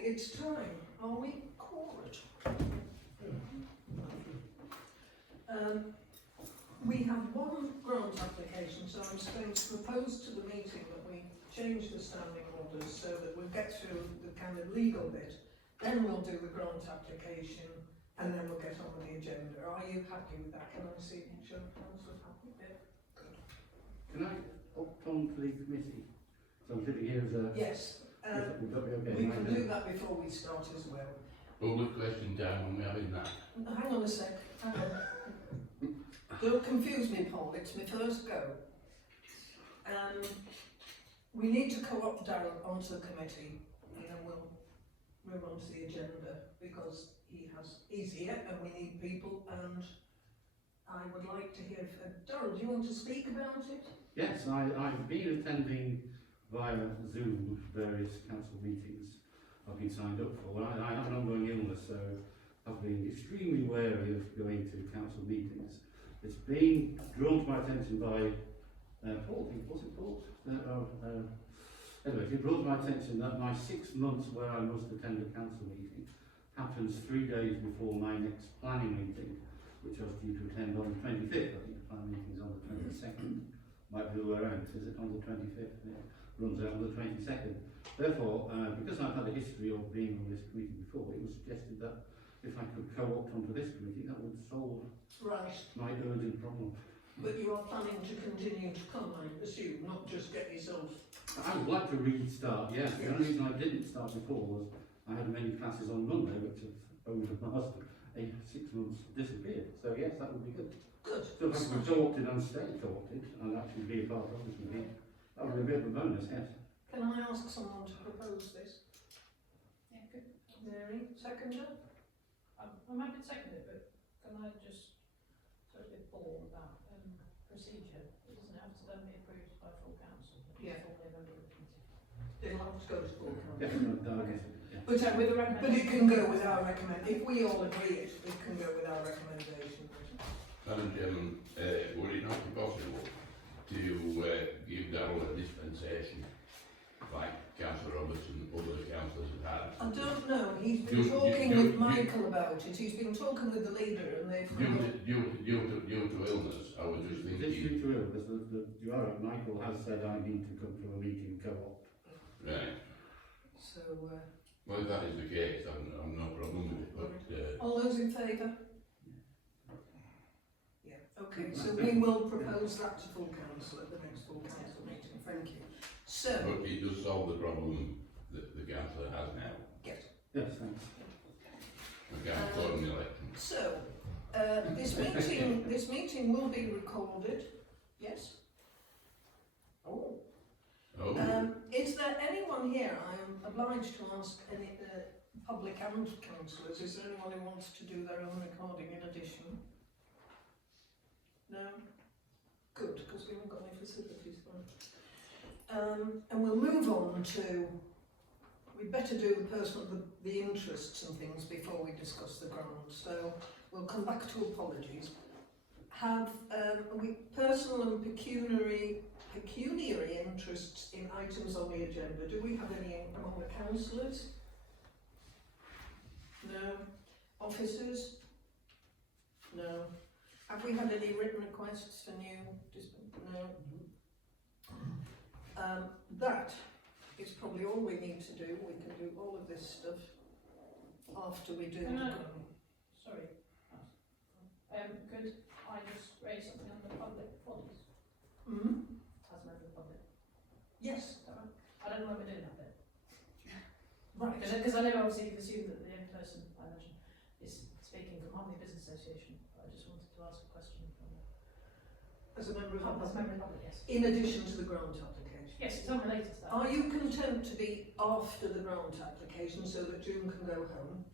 Okay, it's time. Are we quorate? We have one grant application, so I'm going to propose to the meeting that we change the standing orders so that we'll get through the kind of legal bit, then we'll do the grant application, and then we'll get on with the agenda. Are you happy with that? Can I see Joe Councillor happy with it? Good. Can I opt on to the committee? So I'm sitting here as a... Yes. would that be okay? We can do that before we start as well. Public question time when we're having that. Hang on a sec. Hang on. Don't confuse me, Paul. It's my first go. We need to co-opt Darryl onto the committee, and then we'll move on to the agenda because he's here and we need people. And I would like to hear. Darryl, do you want to speak about it? Yes, I've been attending via Zoom various council meetings I've been signed up for. I have an ongoing illness, so I've been extremely wary of going to council meetings. It's been drawn to my attention by Paul, I think, was it Paul? Anyway, it brought to my attention that my 6 months where I must attend a council meeting happens 3 days before my next planning meeting, which I was due to attend on the 25th. I think the planning meeting is on the 22nd. Might be the way around, is it on the 25th? It runs out on the 22nd. Therefore, because I've had a history of being on this committee before, it was suggested that if I could co-opt onto this committee, that would solve my urgent problem. But you are planning to continue to come, I assume, not just get yourself... I would like to restart, yes. The only reason I didn't start before was I had many classes on Monday, which have over the last 6 months disappeared. So yes, that would be good. Good. So if I could co-opted and stay co-opted and actually be a part of this meeting, that would be a bit of a bonus, yes. Can I ask someone to propose this? Yeah, good. Mary, seconder? I'm happy to second it, but can I just sort of bit ball about procedure? It doesn't have to then be approved by full council. Yeah. Full member of the committee. It'll have to go to full council. Yes, no, no, Okay. yeah. But it can go with our recommendation. If we all agree it can go with our recommendation. Madam Chairman, would it not be possible to give Darryl a dispensation like Councillor Roberts and other councillors have had? I don't know. He's been talking with Michael about it. He's been talking with the leader, and they've. Due to illness, I was just It is thinking. due to illness. You are right, Michael has said I need to come to a meeting co-opt. Right. So. Well, if that is the case, I'm no problem with it. But All those in favour? Yeah. Okay. So we will propose that to full council at the next full council meeting. Thank you. So. but it does solve the problem that the councillor has now. Yes, thanks. The councillor in the election. So, this meeting will be recorded. Yes. Oh. Oh, Is there anyone here? I am obliged to ask any public and councillors. Is there anyone who wants to do their own recording in addition? No. Good, because we haven't got any facilities for it. And we'll move on to. We'd better do the interests and things before we discuss the grant. So we'll come back to apologies. Have we personal and pecuniary interests in items on the agenda? Do we have any among the councillors? No. Officers? No. Have we had any written requests for new? No. That is probably all we need to do. We can do all of this stuff after we do the grant. Sorry. Could I just raise something on the public bodies? Mm-hmm. As a member of the public? Yes. Is that right? I don't know when we're doing that bit. Right. Because I know obviously you've assumed that the only person, I imagine, is speaking from Harmony Business Association. But I just wanted to ask a question from As a member of the as a public. member of the public, yes. In addition to the grant application. Yes, it's unrelated to that. Are you content to be after the grant application so that June can go home?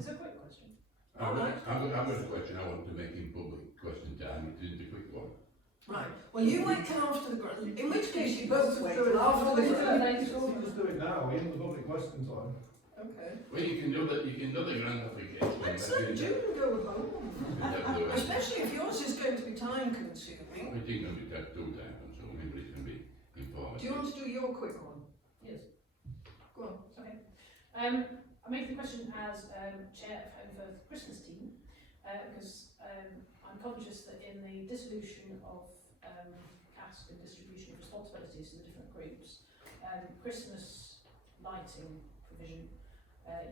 It's a quick question. I've got a question I want to make in public question time. It isn't a quick one. Right. Well, you wait till after the grant. In which case, you both wait till after the grant. Just do it now, in the public question time. Okay. Well, you can do the grant application. Let's let June go home. I Especially if yours is going to be time consuming. think it's going to be that 2 times, so maybe it can be informative. Do you want to do your quick one? Yes. Go on. Okay. I make the question as chair of Home Firth Christmas team because I'm conscious that in the dissolution of caste and distribution of responsibilities to the different groups, Christmas lighting provision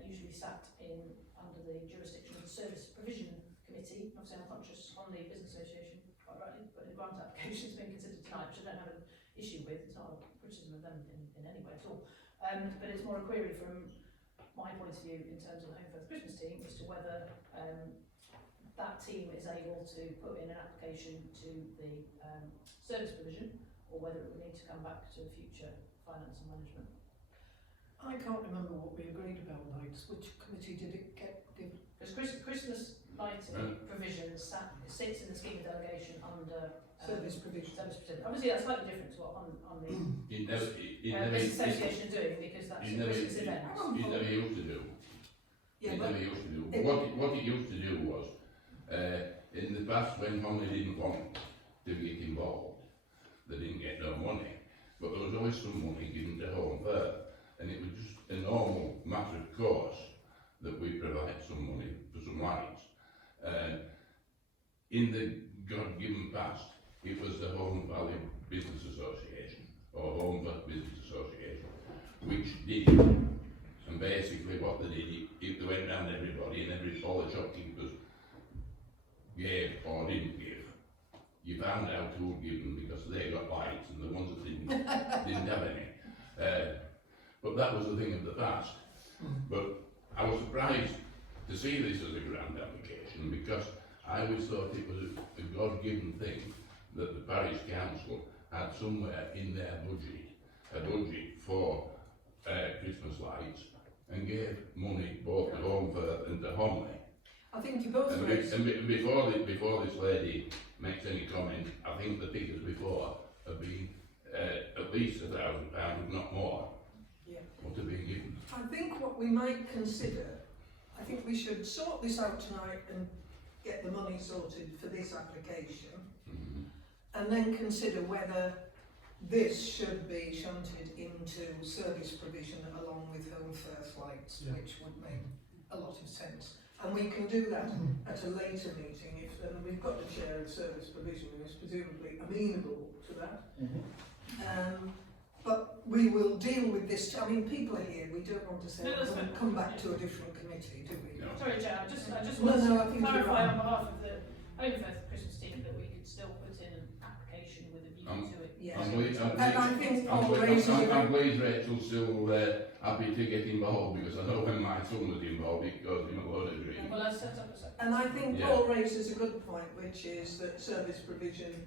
usually sat under the jurisdiction of the Service Provision Committee. Obviously I'm conscious on the Business Association, quite rightly, but the grant application has been considered tonight, which I don't have an issue with. It's not a criticism of them in any way at all. But it's more a query from my point of view in terms of the Home Firth Christmas team as to whether that team is able to put in an application to the service provision or whether it will need to come back to future finance and management. I can't remember what we agreed about lights. Which committee did it get given? Because Christmas lighting provision sits in the scheme of delegation under Service provision. Service provision. Obviously that's slightly different to what on the Business Association are doing because that's a Christmas event. It never used to do. Yeah, It but never used to do. What it used to do was, in the past when Honley didn't want to get involved, they didn't get no money, but there was always some money given to Home Firth, and it was just a normal matter of course that we provide some money for some lights. In the God-given past, it was the Home Valley Business Association, or Home Firth Business Association, which did it. And basically what they did, they went round everybody and all the shopkeepers gave or didn't give. You found out who had given because they got lights and the ones that didn't have any. But that was the thing of the past. But I was surprised to see this as a grant application because I always thought it was a God-given thing that the parish council had somewhere in their budget, a budget for Christmas lights, and gave money both to Home Firth and to Honley. I think you both And, raised. before this lady makes any comment, I think the figures before have been at least £1,000, if not more, Yeah. what have been given. I think what we might consider, I think we should sort this out tonight and get the money sorted for this application, and then consider whether this should be shunted into service provision along with Home Firth lights, Yeah. which would make a lot of sense. And we can do that at a later meeting if we've got the chair of service provision who is presumably amenable to that. But we will deal with this. I mean, people are here. We don't want to say No, that's we'll fine. come back to a different committee, do we? No. Sorry, Chair, I just No, want no, I to think you're clarify right. on behalf of the Home Firth Christmas team that we could still put in an application with a view to it. Yes. I'm pleased, And I think Paul raises I'm pleased Rachel's still happy to get involved because I know when my son was involved it caused him a load of grief. Well, let's set up a second. And I think Yeah. Paul raises a good point, which is that service provision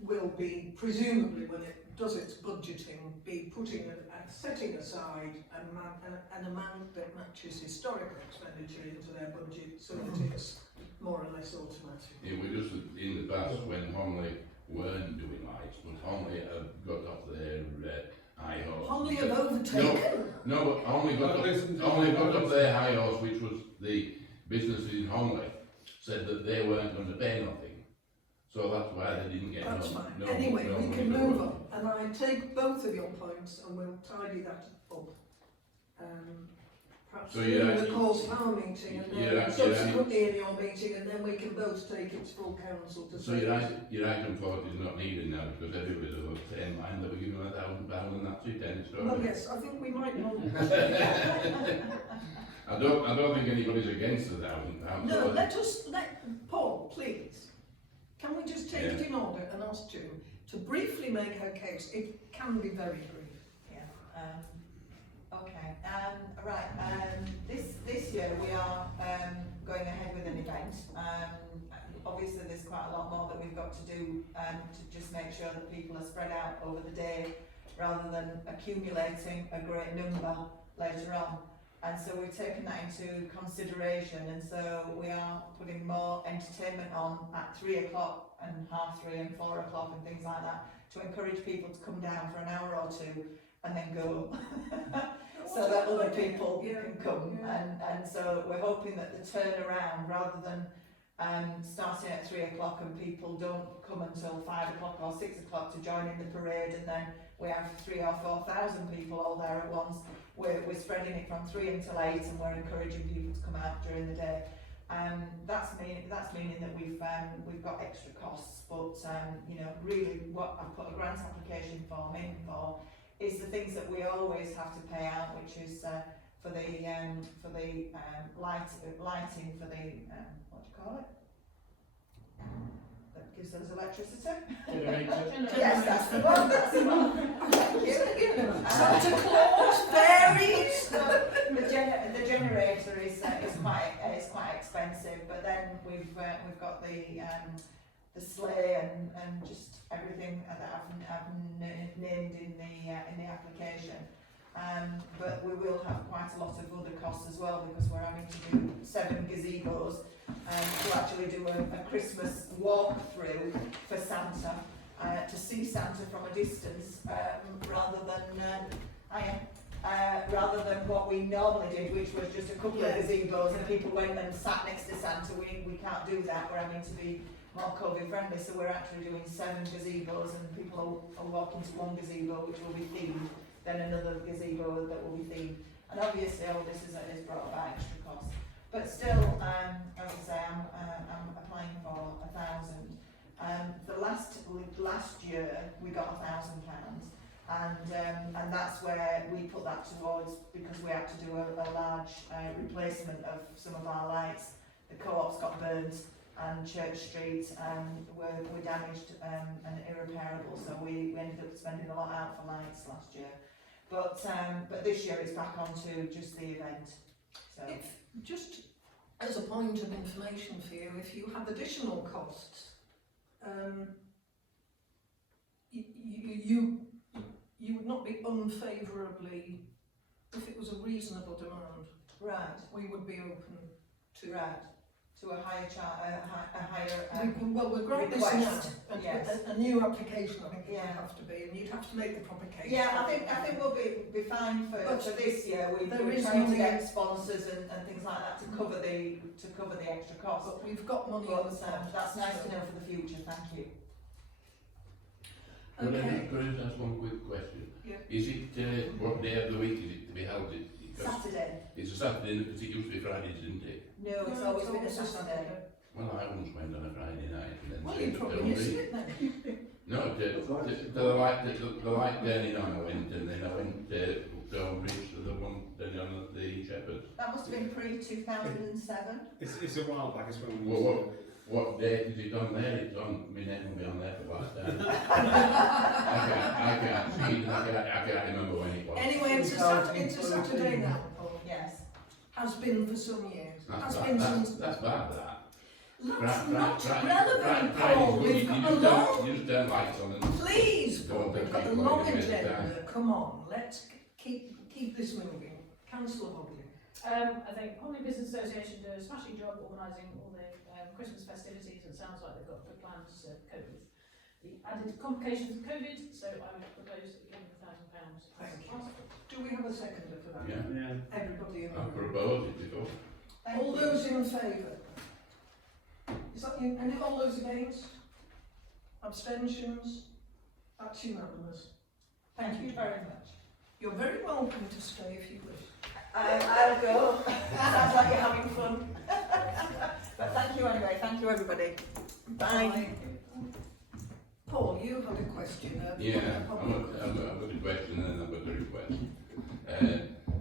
will be, presumably when it does its budgeting, be putting setting aside an amount that matches historical expenditure into their budget so that it's more or less automatic. It was just that in the past when Honley weren't doing lights, but Honley have got off their high horse. Honley have overtaken. No, but Honley got up their high horse, which was the businesses in Honley, said that they weren't going to pay nothing. So that's why they didn't get That's no, fine. no, Anyway, no we money can for move it. on, and I take both of your points and we'll tidy that up. Perhaps So in you're the actually- cause town meeting and you're then actually- subsequently in your meeting, and then we can both take it to full council to So say. your item 40 is not needed now because everybody's of the same line that we're giving them £1,000 and that's it, end of story. Well, yes, I think we might not. I don't think anybody's against the £1,000. No, let Paul, please. Can we just take it in order and ask June to briefly make her case? It can be very brief. Okay, this year we are going ahead with an event. Obviously there's quite a lot more that we've got to do to just make sure that people are spread out over the day rather than accumulating a great number later on. And so we've taken that into consideration, and so we are putting more entertainment on at 3 o'clock and 3:30 and 4 o'clock and things like that to encourage people to come down for an hour or two and then go so that other people can come. And so we're hoping that the turnaround, rather than starting at 3 o'clock and people don't come until 5 o'clock or 6 o'clock to join in the parade, and then we have 3,000 or 4,000 people all there at once, we're spreading it from 3 until 8, and we're encouraging people to come out during the day. That's meaning that we've got extra costs, but you know, really what I put a grant application form in for is the things that we always have to pay out, which is for the lighting for the what do you call it? That gives us electricity. Yes, that's the one. That's the one. Thank you. Santa Claus, fairies. The generator is quite expensive, but then we've got the sleigh and just everything that I've named in the application. But we will have quite a lot of other costs as well, because we're having to do 7 gazebos to actually do a Christmas walkthrough for Santa, to see Santa from a distance, rather than what we normally did, which was just a couple of gazebos and people went and sat next to Santa. We can't do that. We're having to be more COVID friendly, so we're actually doing 7 gazebos, and people are walking to one gazebo which will be themed, then another gazebo that will be themed, and obviously all this is brought about extra costs. But still, as I say, I'm applying for 1,000. The last year we got £1,000, and that's where we put that towards, because we had to do a large replacement of some of our lights. The co-ops got burnt, and Church Street were damaged and irreparable, so we ended up spending a lot out for lights last year. But this year it's back onto just the event. So If, just as a point of information for you, if you have additional costs, you would not be unfavourably, if it was a reasonable demand, right, we would be open to to a higher well, we're great this request, now. yes. A new application, I think it Yeah. would have to be, and you'd have to make the proper case. Yeah, I think we'll be fine for this year. We're There trying is to get money. sponsors and things like that to cover the extra costs. But we've got money But on the pot, that's nice to so- know for the future. Thank you. Okay. Could I just ask one quick question? Yeah. Is it, what day of the week is it to be held? Saturday. It's a Saturday, because it used to be Fridays, didn't it? No, it's No, always been a always Saturday. Well, I once went on a Friday night and then Well, changed you probably it missed all it then. No, to the light turning on I went, and then I went down Bridge to the one turning on at the Shepherds. That must have been pre-2007. It's a while back, it's when we Well, what date is it on there? It's on, my name will be on there for last time. I can't see it, I can't remember when it was. Anyway, it's a Saturday now, Paul. Yes. Has been for some years. That's Has bad, been that's since. bad, that. That's not relevant, Paul. We've got a long. You just turn lights on and... Please, Paul, Don't we've got a think long like it every agenda. Come on, let's keep this moving. Councillor Hobley. I think Homley Business Association do a smashing job organising all the Christmas festivities, and it sounds like they've got good plans to cope with the added complications of COVID, so I would propose that we give them £1,000. Thank you. Do we have a seconder for that? Yeah, Yeah. Everybody in the I room. proposed it before. Thank All you. those in favour? Is that you? Any all those against? Abstentions? That's unanimous. Thank you very much. You're very welcome to stay if you wish. I'll go. Sounds like you're having fun. But thank you anyway. Thank you everybody. Bye. Paul, you had a question. Yeah, I've got a question and I've got a request.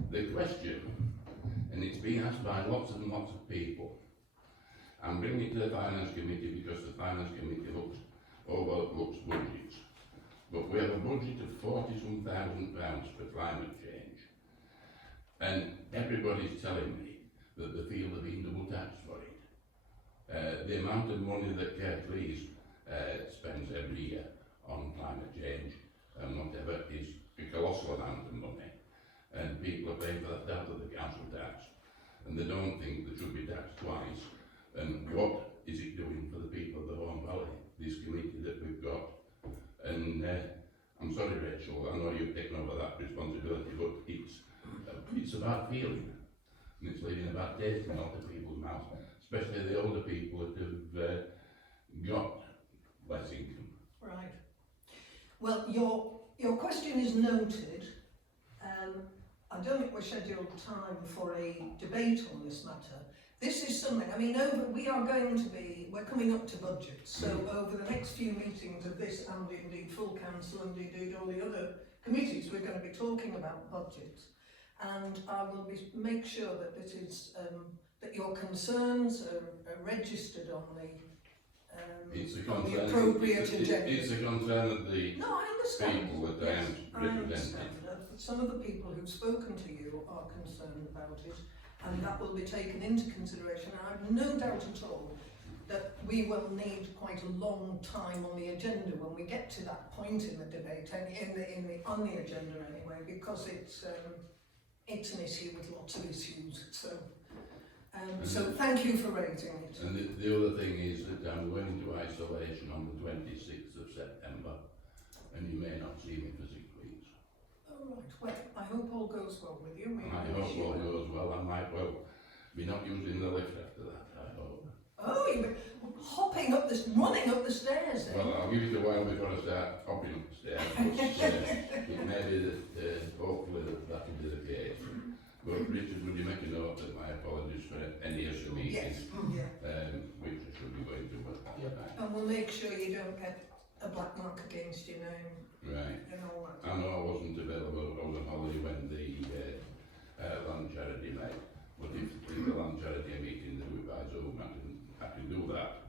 The question, and it's been asked by lots and lots of people, I'm bringing it to the Finance Committee because the Finance Committee overlooks budgets. But we have a budget of £40,000 for climate change. And everybody's telling me that they feel they're being double taxed for it. The amount of money that Kirklees spends every year on climate change and whatever is a colossal amount of money. And people are paying for that out of the council tax. And they don't think they should be taxed twice. And what is it doing for the people of the Horn Valley, this committee that we've got? And I'm sorry, Rachel, I know you've taken over that responsibility, but it's about feeling, and it's leaving a bad taste in a lot of people's mouths, especially the older people that have got less income. Right. Well, your question is noted. I don't think we're scheduled time for a debate on this matter. This is something, I mean, we're coming up to budget, so over the next few meetings of this and indeed full council and indeed all the other committees, we're going to be talking about budgets. And I will make sure that it is, that your concerns are registered on the appropriate agenda. It's a concern of the No, I understand. people that Yes, I am I representing. understand. Some of the people who've spoken to you are concerned about it, and that will be taken into consideration. And I have no doubt at all that we will need quite a long time on the agenda when we get to that point in the debate, and on the agenda anyway, because it's an issue with lots of issues. So thank you for raising it. And the other thing is that I'm going into isolation on the 26th of September, and you may not see me for 6 weeks. All right. Well, I hope all goes well with you. And I hope all goes well. I might well be not using the lift after that, I hope. Oh, you were running up the stairs then. Well, I'll give it a while before I start hopping up the stairs, but it may be that hopefully that will be the case. But Richard, would you make a note of my apologies for any issue Yes. meetings, Yeah. which I should be going to, but that's fine. And we'll make sure you don't get a black mark against your name Right. and all that. I know I wasn't available, I was on holiday when the land charity met, but if the land charity are meeting, they do it by Zoom, I can do that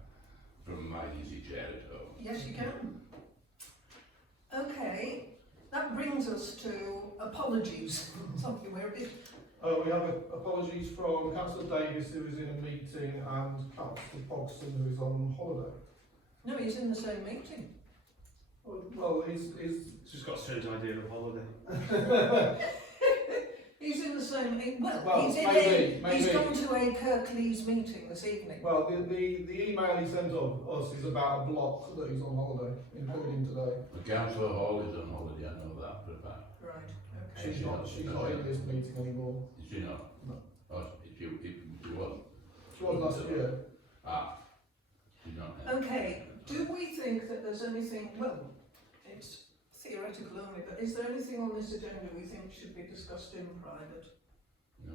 from my easy chair at home. Yes, you can. Okay, that brings us to apologies. Something where it is. We have apologies from Councillor Davis, who is in a meeting, and Councillor Pogson, who is on holiday. No, he's in the same meeting. Well, he's Just got a strange idea of holiday. He's in the same. Well, he's maybe. gone to a Kirklees meeting this evening. well. The email he sent us is about a block that he's on holiday, including today. The Councillor Hall is on holiday, I know that for a fact. Right. Okay. She's not in this meeting anymore. Is she not? No. Oh, she was. She was last year. Ah, she's not now. Okay. Do we think that there's anything? Well, it's theoretical only, but is there anything on this agenda we think should be discussed in private? No.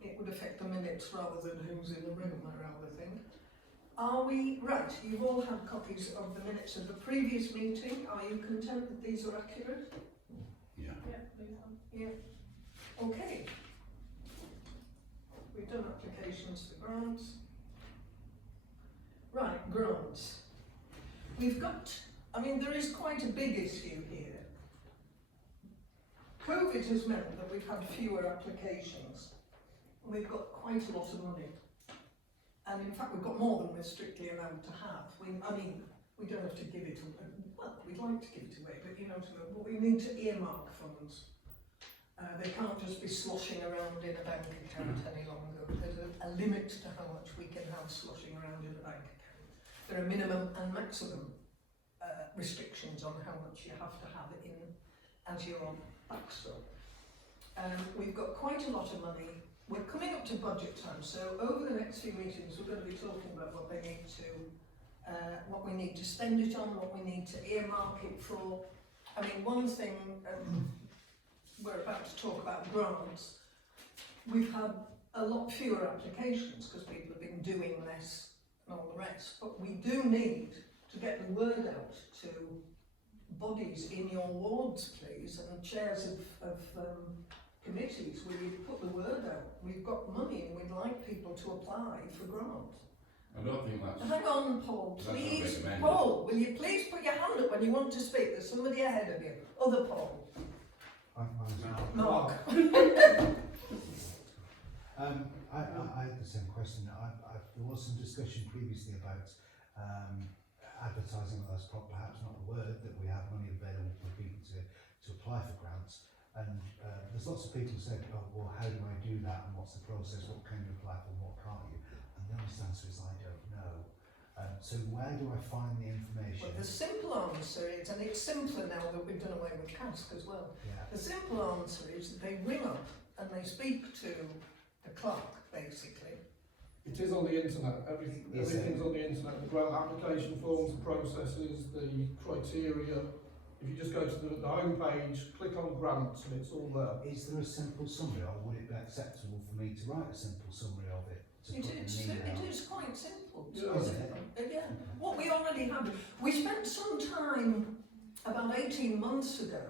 It would affect the minutes rather than who's in the room, I rather think. Are we, right, you've all had copies of the minutes of the previous meeting. Are you content that these are accurate? Yeah. Yeah, move on. Yeah. Okay. We've done applications for grants. Right, grants. We've got, I mean, there is quite a big issue here. COVID has meant that we've had fewer applications. We've got quite a lot of money. And in fact, we've got more than we're strictly allowed to have. We don't have to give it away. Well, we'd like to give it away, but but we need to earmark funds. They can't just be sloshing around in a bank account any longer. There's a limit to how much we can have sloshing around in a bank account. There are minimum and maximum restrictions on how much you have to have in as your backstop. We've got quite a lot of money. We're coming up to budget time, so over the next few meetings we're going to be talking about what we need to spend it on, what we need to earmark it for. I mean, one thing, we're about to talk about grants. We've had a lot fewer applications because people have been doing less and all the rest, but we do need to get the word out to bodies in your wards, please, and chairs of committees where you put the word out. We've got money and we'd like people to apply for grants. I don't think that's... Hang on, Paul, That's not please. recommended. Paul, will you please put your hand up when you want to speak? There's somebody ahead of you. Other Paul. Mark. I had the same question. There was some discussion previously about advertising, that's perhaps not a word, that we have money available for people to apply for grants. And there's lots of people who say, oh, well, how do I do that and what's the process, what can you apply for, what can't you? And the honest answer is I don't know. So where do I find the information? Well, the simple answer is, and it's simpler now that we've done away with CASC as well, Yeah. the simple answer is that they ring up and they speak to the clerk, basically. It is on the internet. Everything's on the internet. The grant application forms, the processes, the criteria, If you just go to the home page, click on grants, and it's all there. Is there a simple summary, or would it be acceptable for me to write a simple summary of it? To put in an email? It is quite simple. Yeah. Is it? Yeah. What we already have, we spent some time about 18 months ago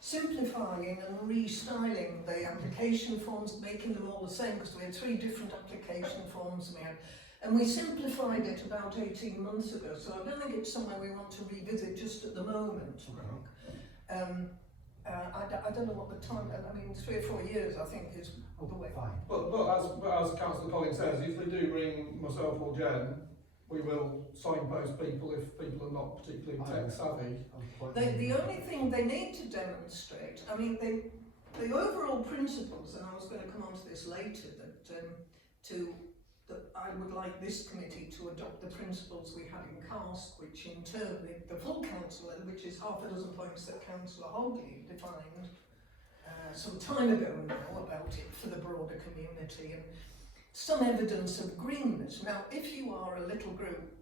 simplifying and restyling the application forms, making them all the same, because we had 3 different application forms and we simplified it about 18 months ago, so I don't think it's somewhere we want to revisit just at the moment, Mark. I don't know what the time, I mean 3 or 4 years I think is the way. Fine. But as Councillor Collins says, if they do ring myself or Jen, we will signpost people if people are not particularly tech savvy. The only thing they need to demonstrate, I mean, the overall principles, and I was going to come on to this later, that I would like this committee to adopt the principles we had in CASK, which in turn the full council, which is half a dozen points that Councillor Hogley defined some time ago now about it for the broader community, and some evidence of greenness. Now, if you are a little group,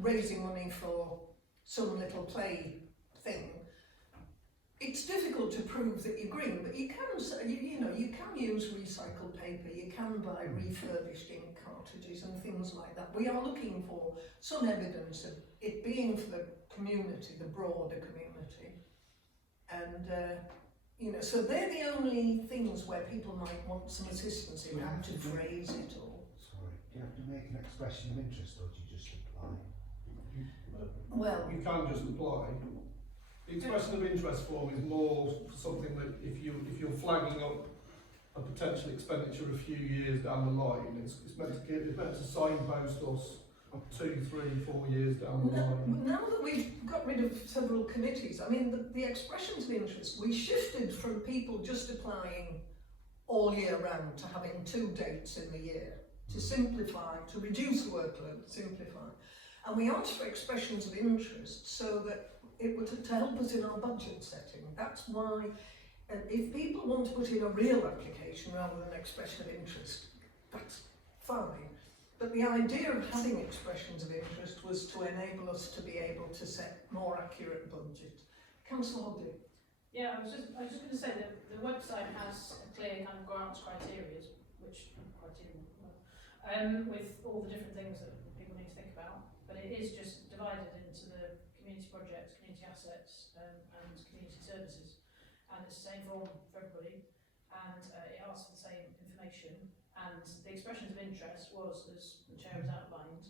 raising money for some little play thing, it's difficult to prove that you're green, but you can, you can use recycled paper, you can buy refurbished ink cartridges and things like that. We are looking for some evidence of it being for the community, the broader community, and so they're the only things where people might want some assistance in how to phrase it all. Sorry, do you have to make an expression of interest, or do you just apply? Well, You can just apply. The expression of interest form is more something that if you're flagging up a potential expenditure a few years down the line, it's meant to signpost us 2, 3, 4 years down the line. now that we've got rid of several committees, I mean, the expressions of interest, we shifted from people just applying all year round to having 2 dates in the year, to simplify, to reduce the workload, simplify. And we asked for expressions of interest so that it would to help us in our budget setting. That's why, if people want to put in a real application rather than an expression of interest, that's fine. But the idea of having expressions of interest was to enable us to be able to set more accurate budget. Councillor Hogley. Yeah, I was just going to say that the website has a clear kind of grants criteria, with all the different things that people need to think about. But it is just divided into the community projects, community assets, and community services, and it's the same form for everybody, and it asks for the same information. And the expressions of interest was, as the chair has outlined,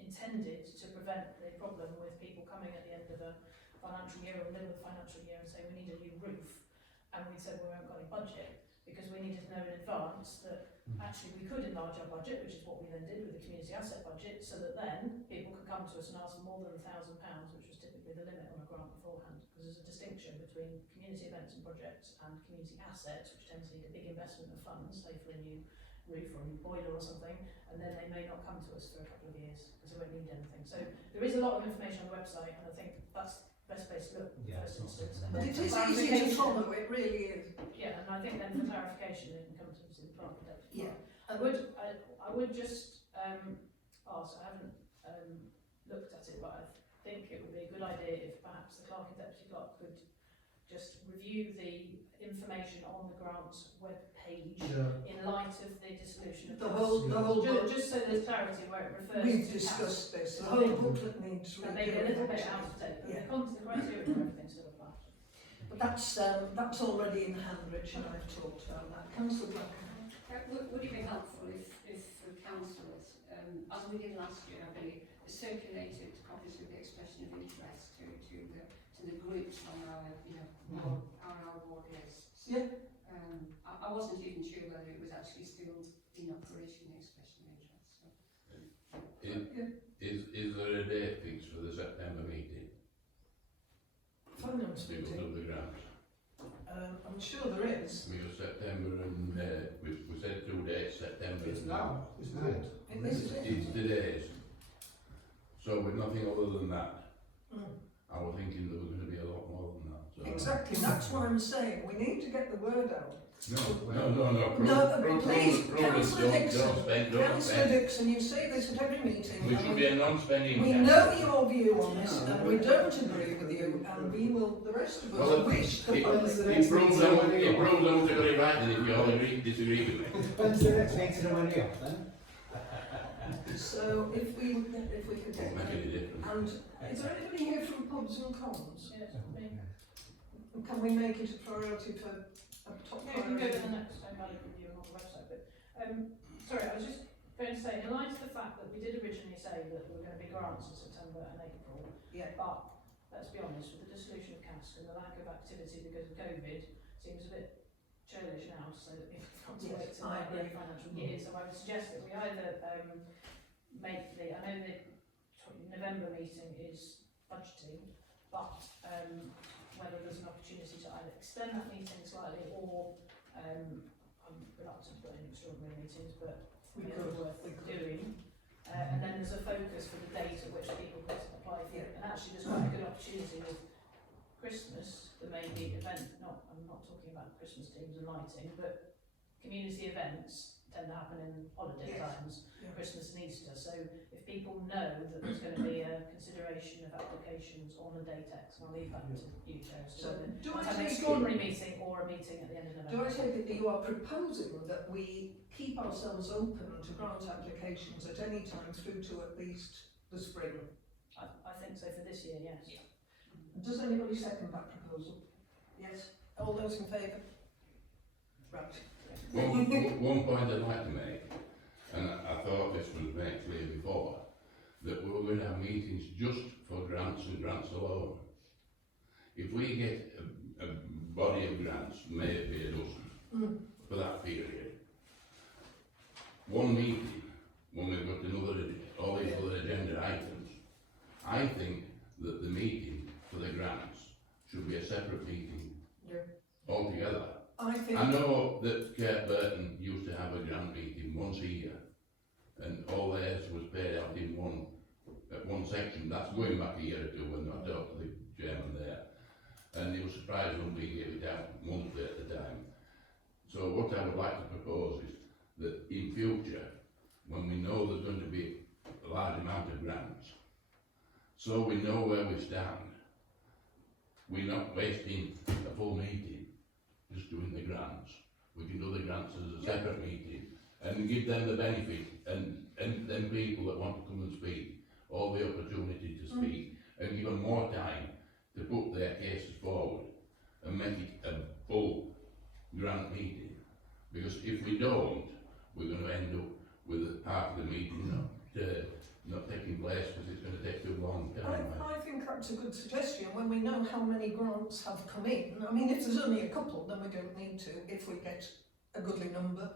intended to prevent the problem with people coming at the end of a financial year or middle of the financial year and saying we need a new roof, and we said we haven't got any budget, because we needed to know in advance that actually we could enlarge our budget, which is what we then did with the community asset budget, so that then people could come to us and ask for more than £1,000, which was typically the limit on a grant beforehand, because there's a distinction between community events and projects and community assets, which tend to need a big investment of funds, say for a new roof or a new boiler or something, and then they may not come to us for a couple of years because they won't need anything. So there is a lot of information on the website, and I think that's the best place to look. Yeah, first it's not instance. something- And But then it for is easy to clarification- follow, it really is. Yeah, and I think then for clarification it can come to the plant protected. Yeah. I would just ask, I haven't looked at it, but I think it would be a good idea if perhaps the clerk and deputy clerk could just review the information on the grants web page in light of the dissolution of The whole book, just so there's clarity where it refers we've to discussed this, the I whole think booklet needs that may be a little bit reviewing. out of date, but Yeah. the criteria for everything still apply. But that's already in hand, Rich, and I've talked about that. Councillor Blackburn. Would it be helpful if the councillors, as we did last year, I believe, circulated copies of the expression of interest to the groups on our, our board lists? Yeah. I wasn't even sure whether it was actually still in operation, the expression of interest. Is there a date fixed for the September meeting? Finance Because meeting. of the grants. I'm sure there is. We were September and we said 2 dates, September. It's and- now, isn't it? It is. It's today's. So with nothing other than that, Mm. I was thinking there was going to be a lot more than that. So Exactly, that's what I'm saying. We need to get the word out. No, No, please, don't Councillor Dixon, spend, Councillor Dixon, you say this at every meeting. We and should be a non-spending we council. know your view on this, and we don't agree with you, and we will, the rest of us Well, wish the it- public. It proves them to get it right then if you all disagree with me. When's the next meeting and when are you off then? So if we could Won't get make that. any difference. And is there anybody here from pubs and cons? Yes, me. Can we make it a priority for a top Yeah, you can go to priority? the next Home Valley review on the website, but, sorry, I was just going to say, in light of the fact that we did originally say that there were going to be grants in September and April, Yeah. but, let's be honest, with the dissolution of CASC and the lack of activity because of COVID, seems a bit churlish now to say that people can't Yes, wait till I the agree. financial year, so I would suggest that we either, make the, I know the November meeting is budgeting, but, whether there's an opportunity to either extend that meeting slightly or, I'm reluctant to put in extraordinary meetings, but We it's could, worth we could. doing. And then there's a focus for the date at which people can apply for it. And actually there's quite a good opportunity with Christmas, there may be event, I'm not talking about Christmas teams and lighting, but community events tend to happen in holiday Yes. times, Yeah. Christmas and Easter. So if people know that there's going to be a consideration of applications on the date X, and I'll leave that to you, Chair, So so do I have an take extraordinary meeting or a meeting at the end of Do I November. take it that you are proposing that we keep ourselves open to grant applications at any time through to at least the spring? I think so for this year, yes. Does anybody second that proposal? Yes? All those in favour? Right. One point I'd like to make, and I thought this was made clear before, that we were going to have meetings just for grants and grants alone. If we get a body of grants, maybe a dozen, for that period, one meeting, when we've got all these other agenda items, I think that the meeting for the grants should be a separate meeting Yeah. altogether. I think. I know that Kurt Burton used to have a grant meeting once a year, and all theirs was paid out in one section. That's going back a year or two when I talked to the chairman there, and he was surprised when we gave it out monthly at the time. So what I would like to propose is that in future, when we know there's going to be a large amount of grants, so we know where we stand, we're not wasting a full meeting just doing the grants. We can do the grants as a separate meeting and give them the benefit and then people that want to come and speak all the opportunity to speak and give them more time to put their cases forward and make it a full grant meeting. Because if we don't, we're going to end up with a part of the meeting not taking place because it's going to take too long. I think that's a good suggestion. When we know how many grants have come in, I mean, if there's only a couple, then we don't need to. If we get a goodly number,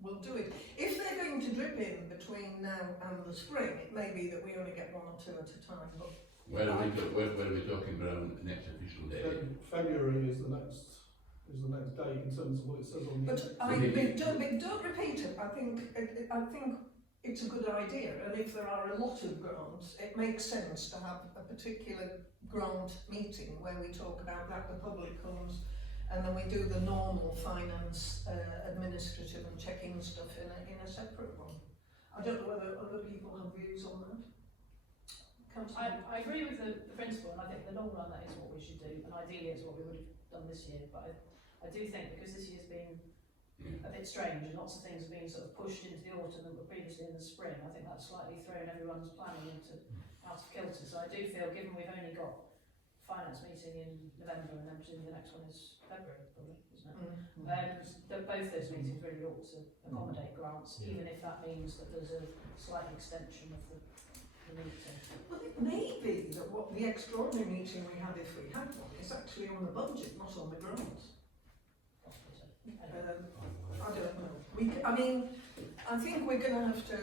we'll do it. If they're going to drip in between now and the spring, it may be that we only get one or two at a time. But Where are we talking about the next official date? February is the next date in terms of what it says on the. but don't repeat it. I think it's a good idea, and if there are a lot of grants, it makes sense to have a particular grant meeting where we talk about that, the public comes, and then we do the normal finance, administrative and checking stuff in a separate one. I don't know whether other people have views on that. I agree with the principle, and I think in the long run that is what we should do, and ideally it's what we would have done this year, but I do think because this year's been a bit strange and lots of things have been sort of pushed into the autumn that were previously in the spring, I think that's slightly thrown everyone's planning into out of kilter. So I do feel, given we've only got finance meeting in November and then presumably the next one is February, probably, isn't it? That both those meetings really ought to accommodate grants, even if that means that there's a slight extension of the meeting. Well, it may be that what the extraordinary meeting we had, if we had one, is actually on the budget, not on the grants. Possibly so. I don't know. I think we're going to have to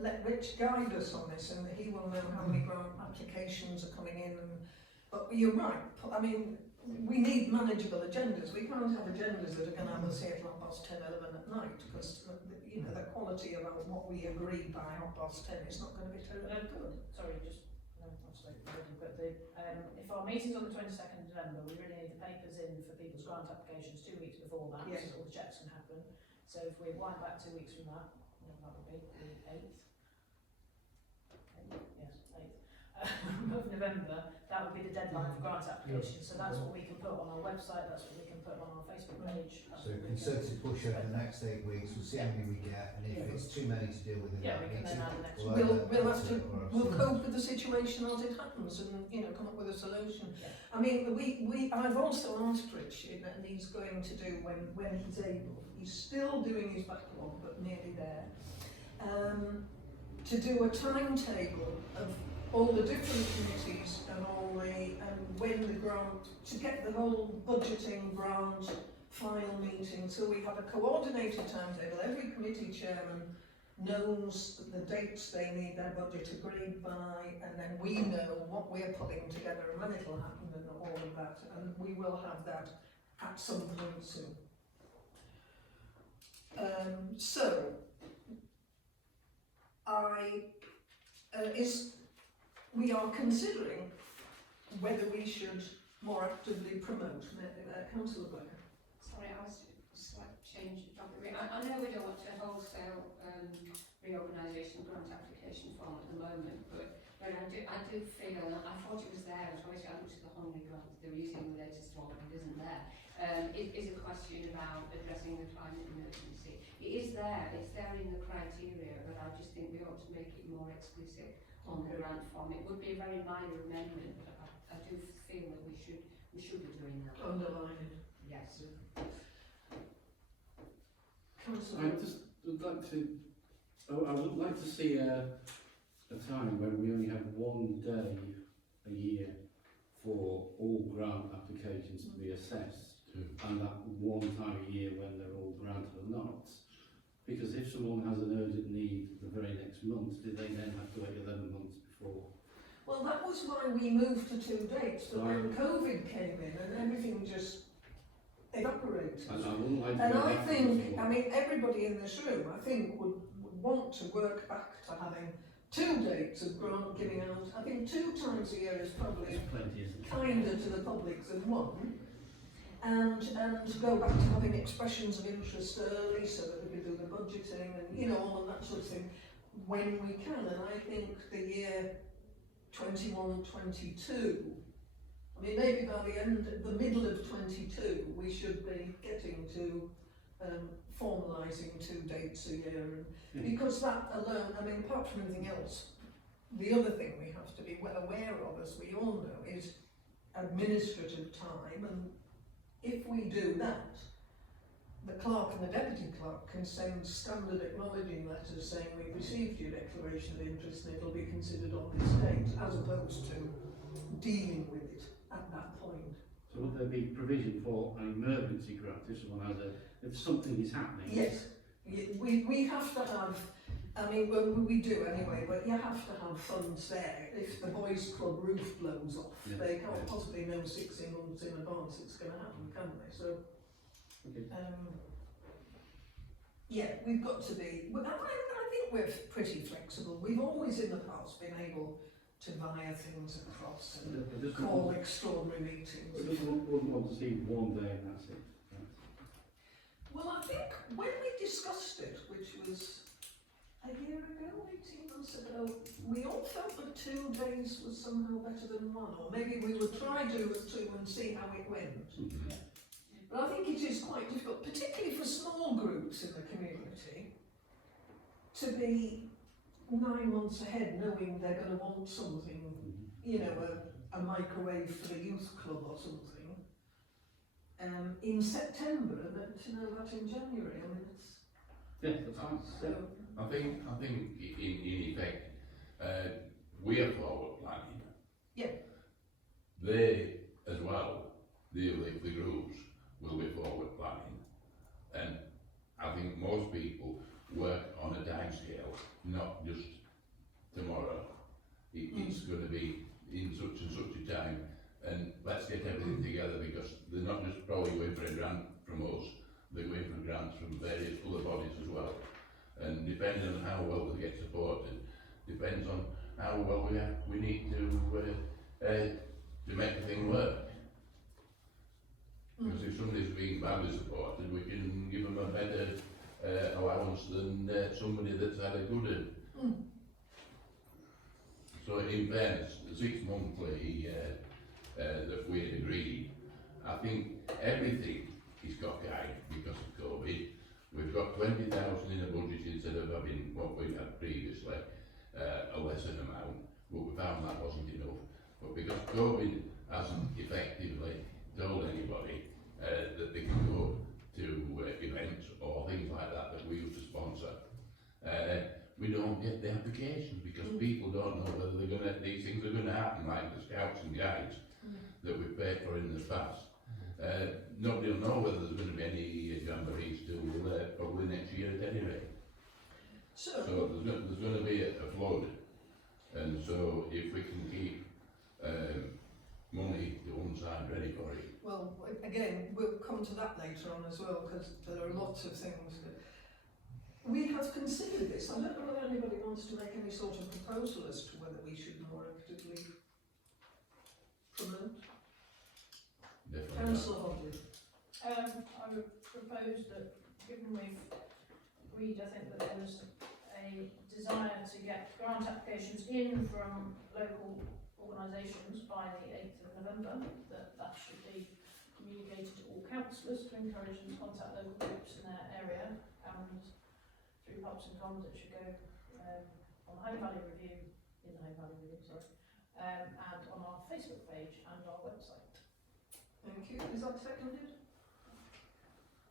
let Rich guide us on this, and he will know how many grant applications are coming in. But you're right. I mean, we need manageable agendas. We can't have agendas that are going to have us here at 10:30, 11 at night, because the quality of what we agree by 10:30 is not going to be terribly good. Sorry, just I've spoken already, but if our meeting's on the 22nd of November, we really need the papers in for people's grant applications 2 weeks before that, Yes. so all the checks can happen. So if we wind back 2 weeks from that, that would be the 8th. Yes, 8th of November, that would be the deadline for grant applications. So that's what we can put on our website, that's what we can put on our Facebook page. that's So what we can- concerted push over the next 8 weeks, we'll see how many we get, and if Yeah. it's too many to deal with in Yeah, that we can then meeting, add the next we'll one. either We'll have cancel to, it or we'll abstain. cope with the situation as it happens and, come up with a solution. Yeah. I mean, I've also asked Richard, and he's going to do when he's able, he's still doing his backlog, but nearly there, to do a timetable of all the different committees and when the grant, to get the whole budgeting grant final meeting, so we have a coordinated timetable. Every committee chairman knows the dates they need their budget agreed by, and then we know what we're putting together and when it'll happen and all of that, and we will have that at some point soon. We are considering whether we should more actively promote Councillor Blair. Sorry, I was slight change of topic. I know we don't want a wholesale reorganisation grant application form at the moment, but I do feel, and I thought it was there, I always I looked at the Honley grant, they're using the latest one, it isn't there. It is a question about addressing the climate emergency. It is there, it's there in the criteria, but I just think we ought to make it more explicit on the grant form. It would be a very minor amendment, but I do feel that we should be doing that. Underline. Yes. Councillor. I just would like to, I would like to see a time when we only have 1 day a year for all grant applications to be assessed, and that one time a year when they're all granted or not. Because if someone has an urgent need the very next month, do they then have to wait 11 months before? Well, that was why we moved to 2 dates, but then Right. COVID came in and everything just evaporated. And I wouldn't like to And go I back to think, before. I mean, everybody in this room, I think, would want to work back to having 2 dates of grant giving out. I think 2 times a year is probably There's plenty, isn't there? kinder to the public than 1. And go back to having expressions of interest early so that we can do the budgeting and, all of that sort of thing when we can. And I think the year 21-22, I mean, maybe by the middle of 22, we should be getting to formalising 2 dates a year. And because that alone, I mean, apart from anything else, the other thing we have to be well aware of, as we all know, is administrative time. And if we do that, the clerk and the deputy clerk can send standard acknowledging letters saying we've received your declaration of interest and it'll be considered on this date, as opposed to dealing with it at that point. So would there be provision for an emergency grant if someone has if something is happening? Yes, we have to have, I mean, well, we do anyway, but you have to have funds there. If the boys' club roof blows off, Yeah. they can't possibly know 16 months in advance it's going to happen, can they? So, Okay. yeah, we've got to be, I think we're pretty flexible. We've always in the past been able to via things across and I just call wouldn't- extraordinary I meetings. just wouldn't want to see 1 day and that's it. Well, I think when we discussed it, which was a year ago, 18 months ago, we all felt that 2 days was somehow better than 1, or maybe we would try to do 2 and see how it went. But I think it is quite difficult, particularly for small groups in the community, to be 9 months ahead knowing they're going to want something, a microwave for the youth club or something, in September, and then to know that in January. I mean, it's Yeah, that's fine. so. I think in effect, we are forward planning. Yeah. They as well, the groups will be forward planning. And I think most people work on a time scale, not just tomorrow. It's going to be in such and such a time, and let's get everything together, because they're not just probably going for a grant from us, they're going for grants from various other bodies as well. And depending on how well they get supported, depends on how well we need to make the thing work. Because if somebody's being badly supported, we can give them a better allowance than somebody that's had a good one. So in fairness, the 6 monthly that we had agreed, I think everything is cockeyed because of COVID. We've got 20,000 in the budget instead of having what we had previously, a lesser amount, but we found that wasn't enough. But because COVID hasn't effectively told anybody that they can go to events or things like that that we used to sponsor, we don't get the applications because people don't know whether these things are going to happen, like the Scouts and Guides that we've paid for in the past. Nobody will know whether there's going to be any jamborees till probably next year at any rate. So, there's going to be a flood, and so if we can keep money to one side ready for it. well, again, we'll come to that later on as well, because there are lots of things that we have considered this. I don't know whether anybody wants to make any sort of proposal as to whether we should more actively promote. Definitely. Councillor Hodley. I would propose that, given we've agreed, I think that there's a desire to get grant applications in from local organisations by the 8th of November, that should be communicated to all councillors to encourage them to contact local groups in their area, and through pubs and comms it should go on the Home Valley Review, and on our Facebook page and our website. Thank you. Is that seconded?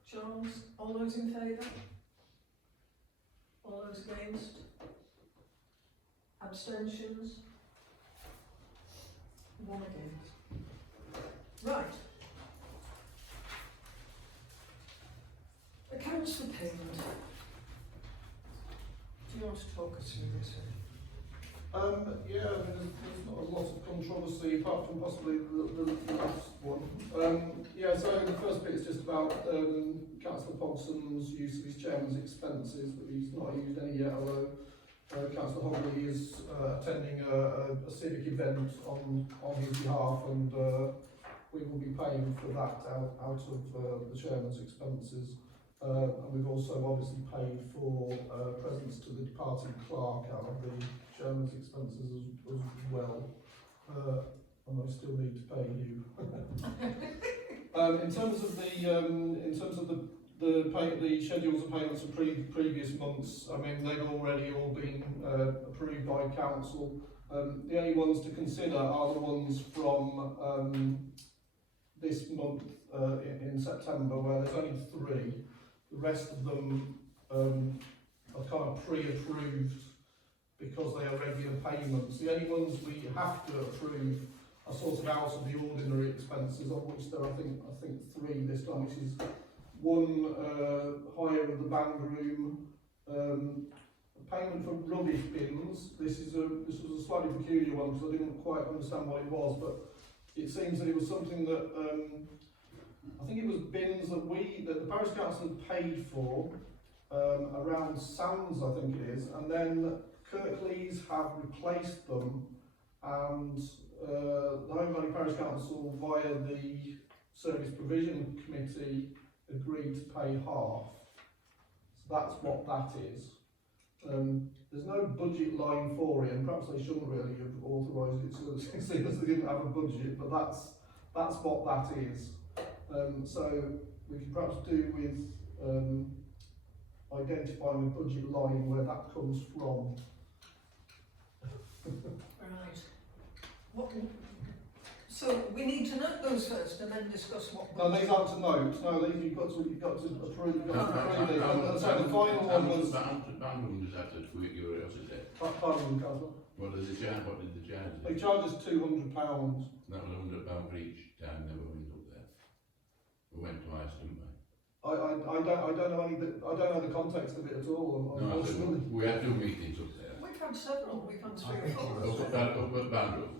Charles, all those in favour? All those against? Abstentions? One against. Right. Accounts for payment. Do you want to talk us through this one? Yeah, I mean, there's not a lot of controversy apart from possibly the last one. Yeah, so the first bit is just about Councillor Pogson's use of his chairman's expenses, but he's not used any yet, although Councillor Hogley is attending a civic event on his behalf, and we will be paying for that out of the chairman's expenses. And we've also obviously paid for presents to the departing clerk out of the chairman's expenses as well. And I still need to pay you. In terms of the schedules of payments of previous months, I mean, they've already all been approved by council. The only ones to consider are the ones from this month in September, where there's only 3. The rest of them are kind of pre-approved because they are regular payments. The only ones we have to approve are sort of out of the ordinary expenses, of which there are I think 3 this time, which is 1 hire of the band room, a payment for rubbish bins. This was a slightly peculiar one because I didn't quite understand what it was, but it seems that it was something that I think it was bins that the parish council had paid for around Sands, I think it is, and then Kirklees have replaced them, and the Home Valley Parish Council via the Service Provision Committee agreed to pay half. So that's what that is. There's no budget line for it, and perhaps they shouldn't really have authorised it so seeing as they didn't have a budget, but that's what that is. So we can perhaps do with identifying a budget line where that comes from. Right. So we need to note those first and then discuss what. No, these aren't to note. No, these you've got to approve. You've got to approve these. And so the final one was. Bandroom is out of curiosity. Pardon, Councillor. What did the charge? They charge us £200. That was £100 for each time they went up there. We went twice, didn't we? I don't know the context of it at all. No, we had 2 meetings up there. We've had several. We've had 3 or 4. Up at Bandroom.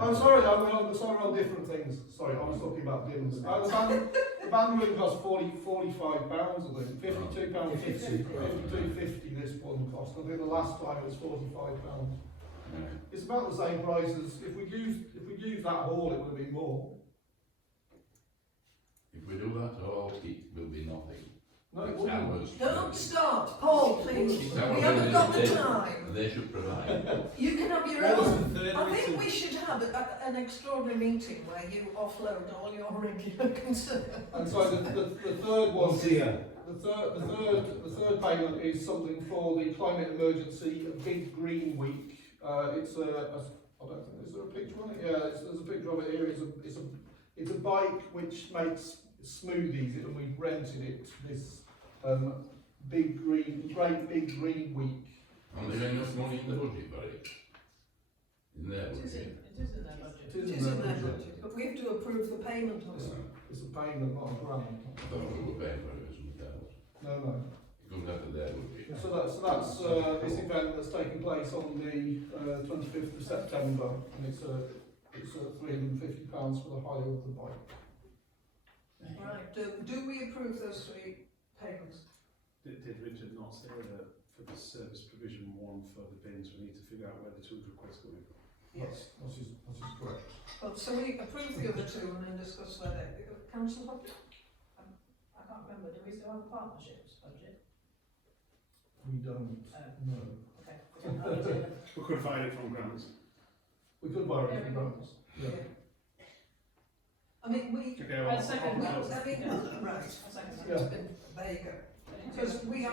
I'm sorry, I'm sorry on different things. Sorry, I was talking about bins. The band room cost £45, I think. £52.50. £52.50 this one cost. I think the last time it was £45. It's about the same price as, if we'd used that hall, it would have been more. If we do that all, it will be nothing. No, it It's wouldn't. ours. Don't start, Paul, please. It's our We haven't got the building. time. They should provide. You can have your What was own. the third I think reason? we should have an extraordinary meeting where you offload all your regular concerns. And so the third one, Once a year. the third payment is something for the climate emergency Big Green Week. It's I don't think, is there a picture on it? Yeah, there's a picture of it here. It's a bike which makes smoothies, and we've rented it this great big green week. And there enough money in the budget for it. In there, It is budget. in their budget. It It is in their budget, but we have to approve the payment of it. It's a payment, not a grant. I thought we were paying for it or something else. No. It comes out of their budget. So that's this event that's taking place on the 25th of September, and it's £350 for the hire of the bike. Right, do we approve those three payments? Did Richard not say that for the service provision one for the bins, we need to figure out where the 200 quid's going? Yes. That's correct. Well, so we approve the other two and then discuss where they, council budget? I can't remember, do we still have a partnerships budget? We don't. No. Okay. We don't have it. We could find it from grants. We could borrow it from grants. Yeah. I mean, we, Okay, I'll second that. I mean, right, I'll second that. Yeah. there you go. Because we have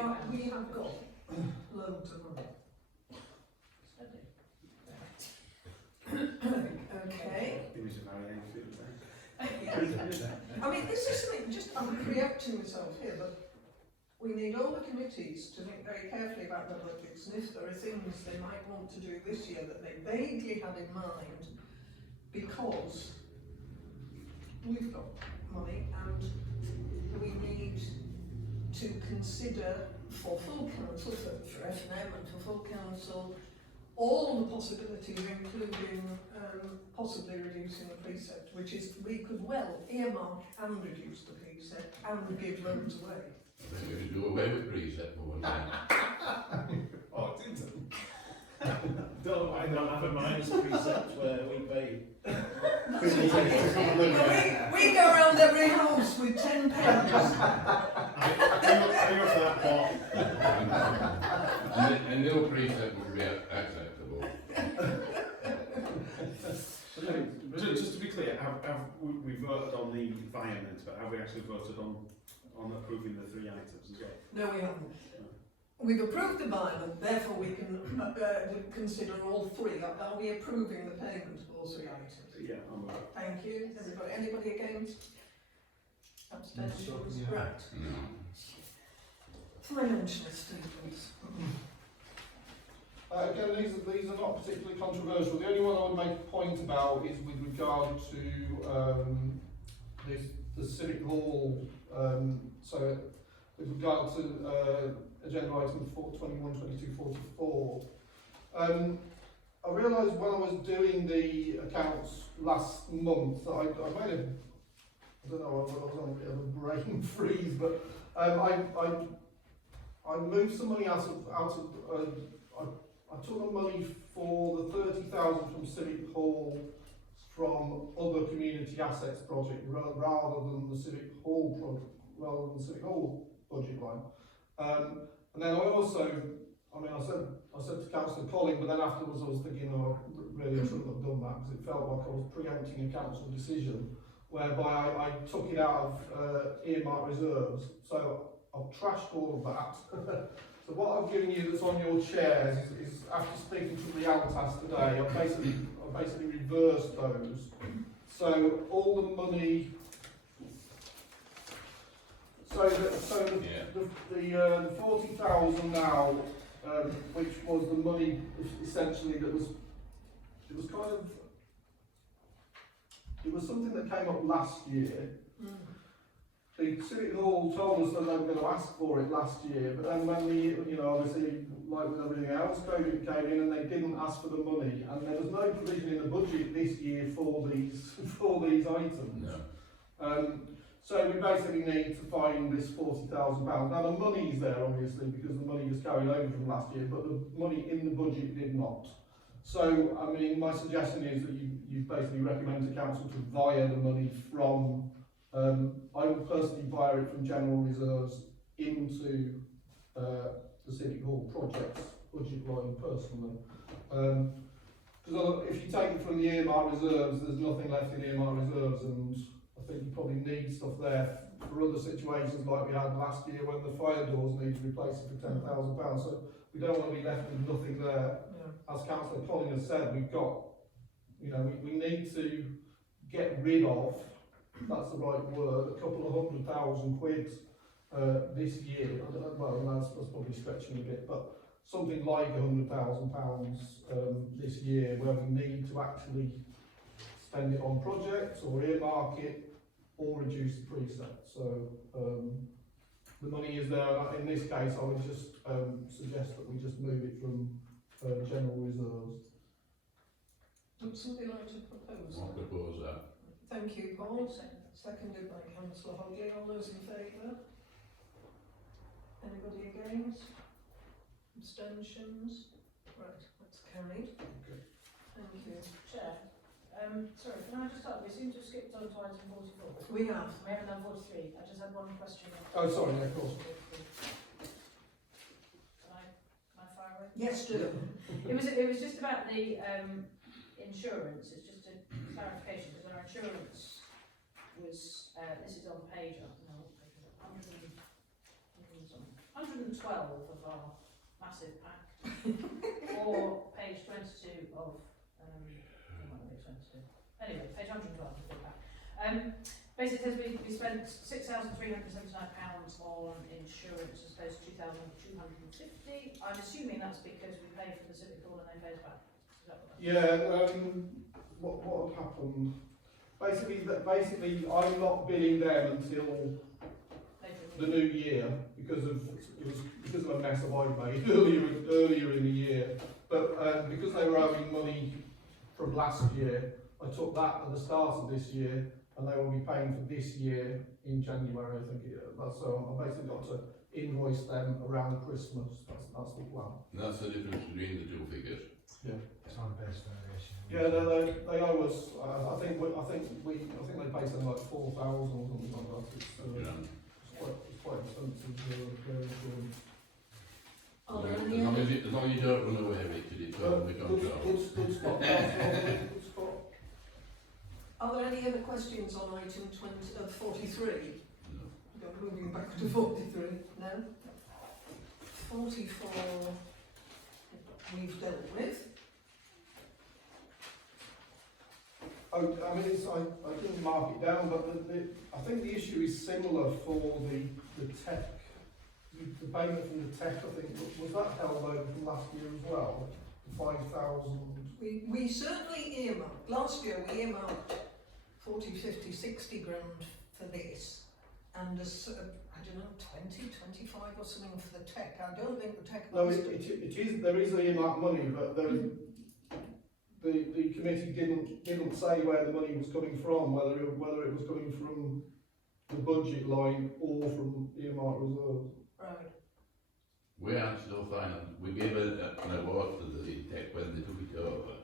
got loads of money. Okay. It was a very field there. I mean, this is something, just, I'm preempting myself here, but we need all the committees to think very carefully about their budgets, and if there are things they might want to do this year that they vaguely had in mind, because we've got money and we need to consider for full council, for F&M and for full council, all the possibilities, including possibly reducing the precept, which is, we could well earmark and reduce the precept and give loads away. I think we could do away with precept for one day. Oh, it didn't. Don't I don't have a minus precept where we pay. We go around every house with 10 pence. Are you for that, Paul? And no precept would be acceptable. Just to be clear, have we voted on the environment, but have we actually voted on approving the three items as well? No, we haven't. We've approved the environment, therefore we can consider all three. Are we approving the payment of all three items? Yeah, I'm aware. Thank you. Anybody against? Abstentions? Yeah. Right. No. Financial statements. Again, these are not particularly controversial. The only one I would make a point about is with regard to the Civic Hall. So with regard to agenda item 21, 22, 44. I realised when I was doing the accounts last month that I made a, I don't know, I was on a bit of a brain freeze, but I moved some money out of I took the money for the 30,000 from Civic Hall from other community assets project rather than the Civic Hall budget line. And then I also, I said to Councillor Colling, but then afterwards I was thinking, oh, really I shouldn't have done that because it felt like I was preempting a council decision whereby I took it out of earmark reserves. So I've trashed all of that. So what I've given you that's on your chairs is after speaking to Realtas today, I've basically reversed those. So all the money. The 40,000 now, which was the money essentially that was, it was something that came up last year. The Civic Hall told us that they were going to ask for it last year, but then when we, obviously, like with everything else, COVID came in and they didn't ask for the money, and there was no provision in the budget this year for these items. No. So we basically need to find this £40,000. Now the money's there obviously because the money was carried over from last year, but the money in the budget did not. So, I mean, my suggestion is that you basically recommend to council to via the money from, I would personally via it from general reserves into the Civic Hall projects budget line personally. Because if you take it from the earmark reserves, there's nothing left in earmark reserves, and I think you probably need stuff there for other situations like we had last year when the fire doors needed replacing for £10,000. So we don't want to be left with nothing there. As Councillor Colin has said, we've got, you know, we need to get rid of, if that's the right word, a couple of £100,000 this year. Well, that's probably stretching a bit, but something like £100,000 this year, where we need to actually spend it on projects or earmark it or reduce the preset. So the money is there. In this case, I would just suggest that we just move it from general reserves. Would somebody like to propose? I'll propose that. Thank you, Paul. Seconded by Councillor Hogley. All those in favour? Anybody against? Abstentions? Right, that's carried. Okay. Thank you. Chair, sorry, can I just start? We seem to have skipped on to item 44. We have. We haven't done 43. I just had one question. Oh, sorry, yeah, of course. Can I fire away? Yes, do. It was just about the insurance. It's just a clarification because our insurance was this is on page 112 of our massive pack, or page 22 of anyway, page 112 of the pack. Basically, it says we spent £6,379 on insurance as opposed to £2,250. I'm assuming that's because we pay for the Civic Hall and they pay us back. Is that what Yeah. What had happened? Basically, I'm not bidding them until the new year because of a mess that I made earlier in the year. But because they were owing money from last year, I took that at the start of this year, and they will be paying for this year in January. I think so. I basically got to invoice them around Christmas. That's the plan. And that's the difference between the two figures. Yeah. It's on a base variation. Yeah, they owe us. I think they pay something like 4,000 or something like that. It's quite expensive. Are there As any long other? as you don't run away with it, it's totally control. Good spot. Good spot. Are there any other questions on item 43? No. Go moving back to 43. No. 44 we've dealt with. I mean, I didn't mark it down, but I think the issue is similar for the tech. The payment from the tech, I think, was that held over from last year as well? 5,000. We certainly earmarked, last year we earmarked 40, 50, 60 grand for this, and I don't know, 20, 25 or something for the tech. I don't think the tech. No, it is. There is earmarked money, but there is. The committee didn't say where the money was coming from, whether it was coming from the budget line or from earmarked reserves. Right. We aren't still financing. We gave an award to the tech when they took it over,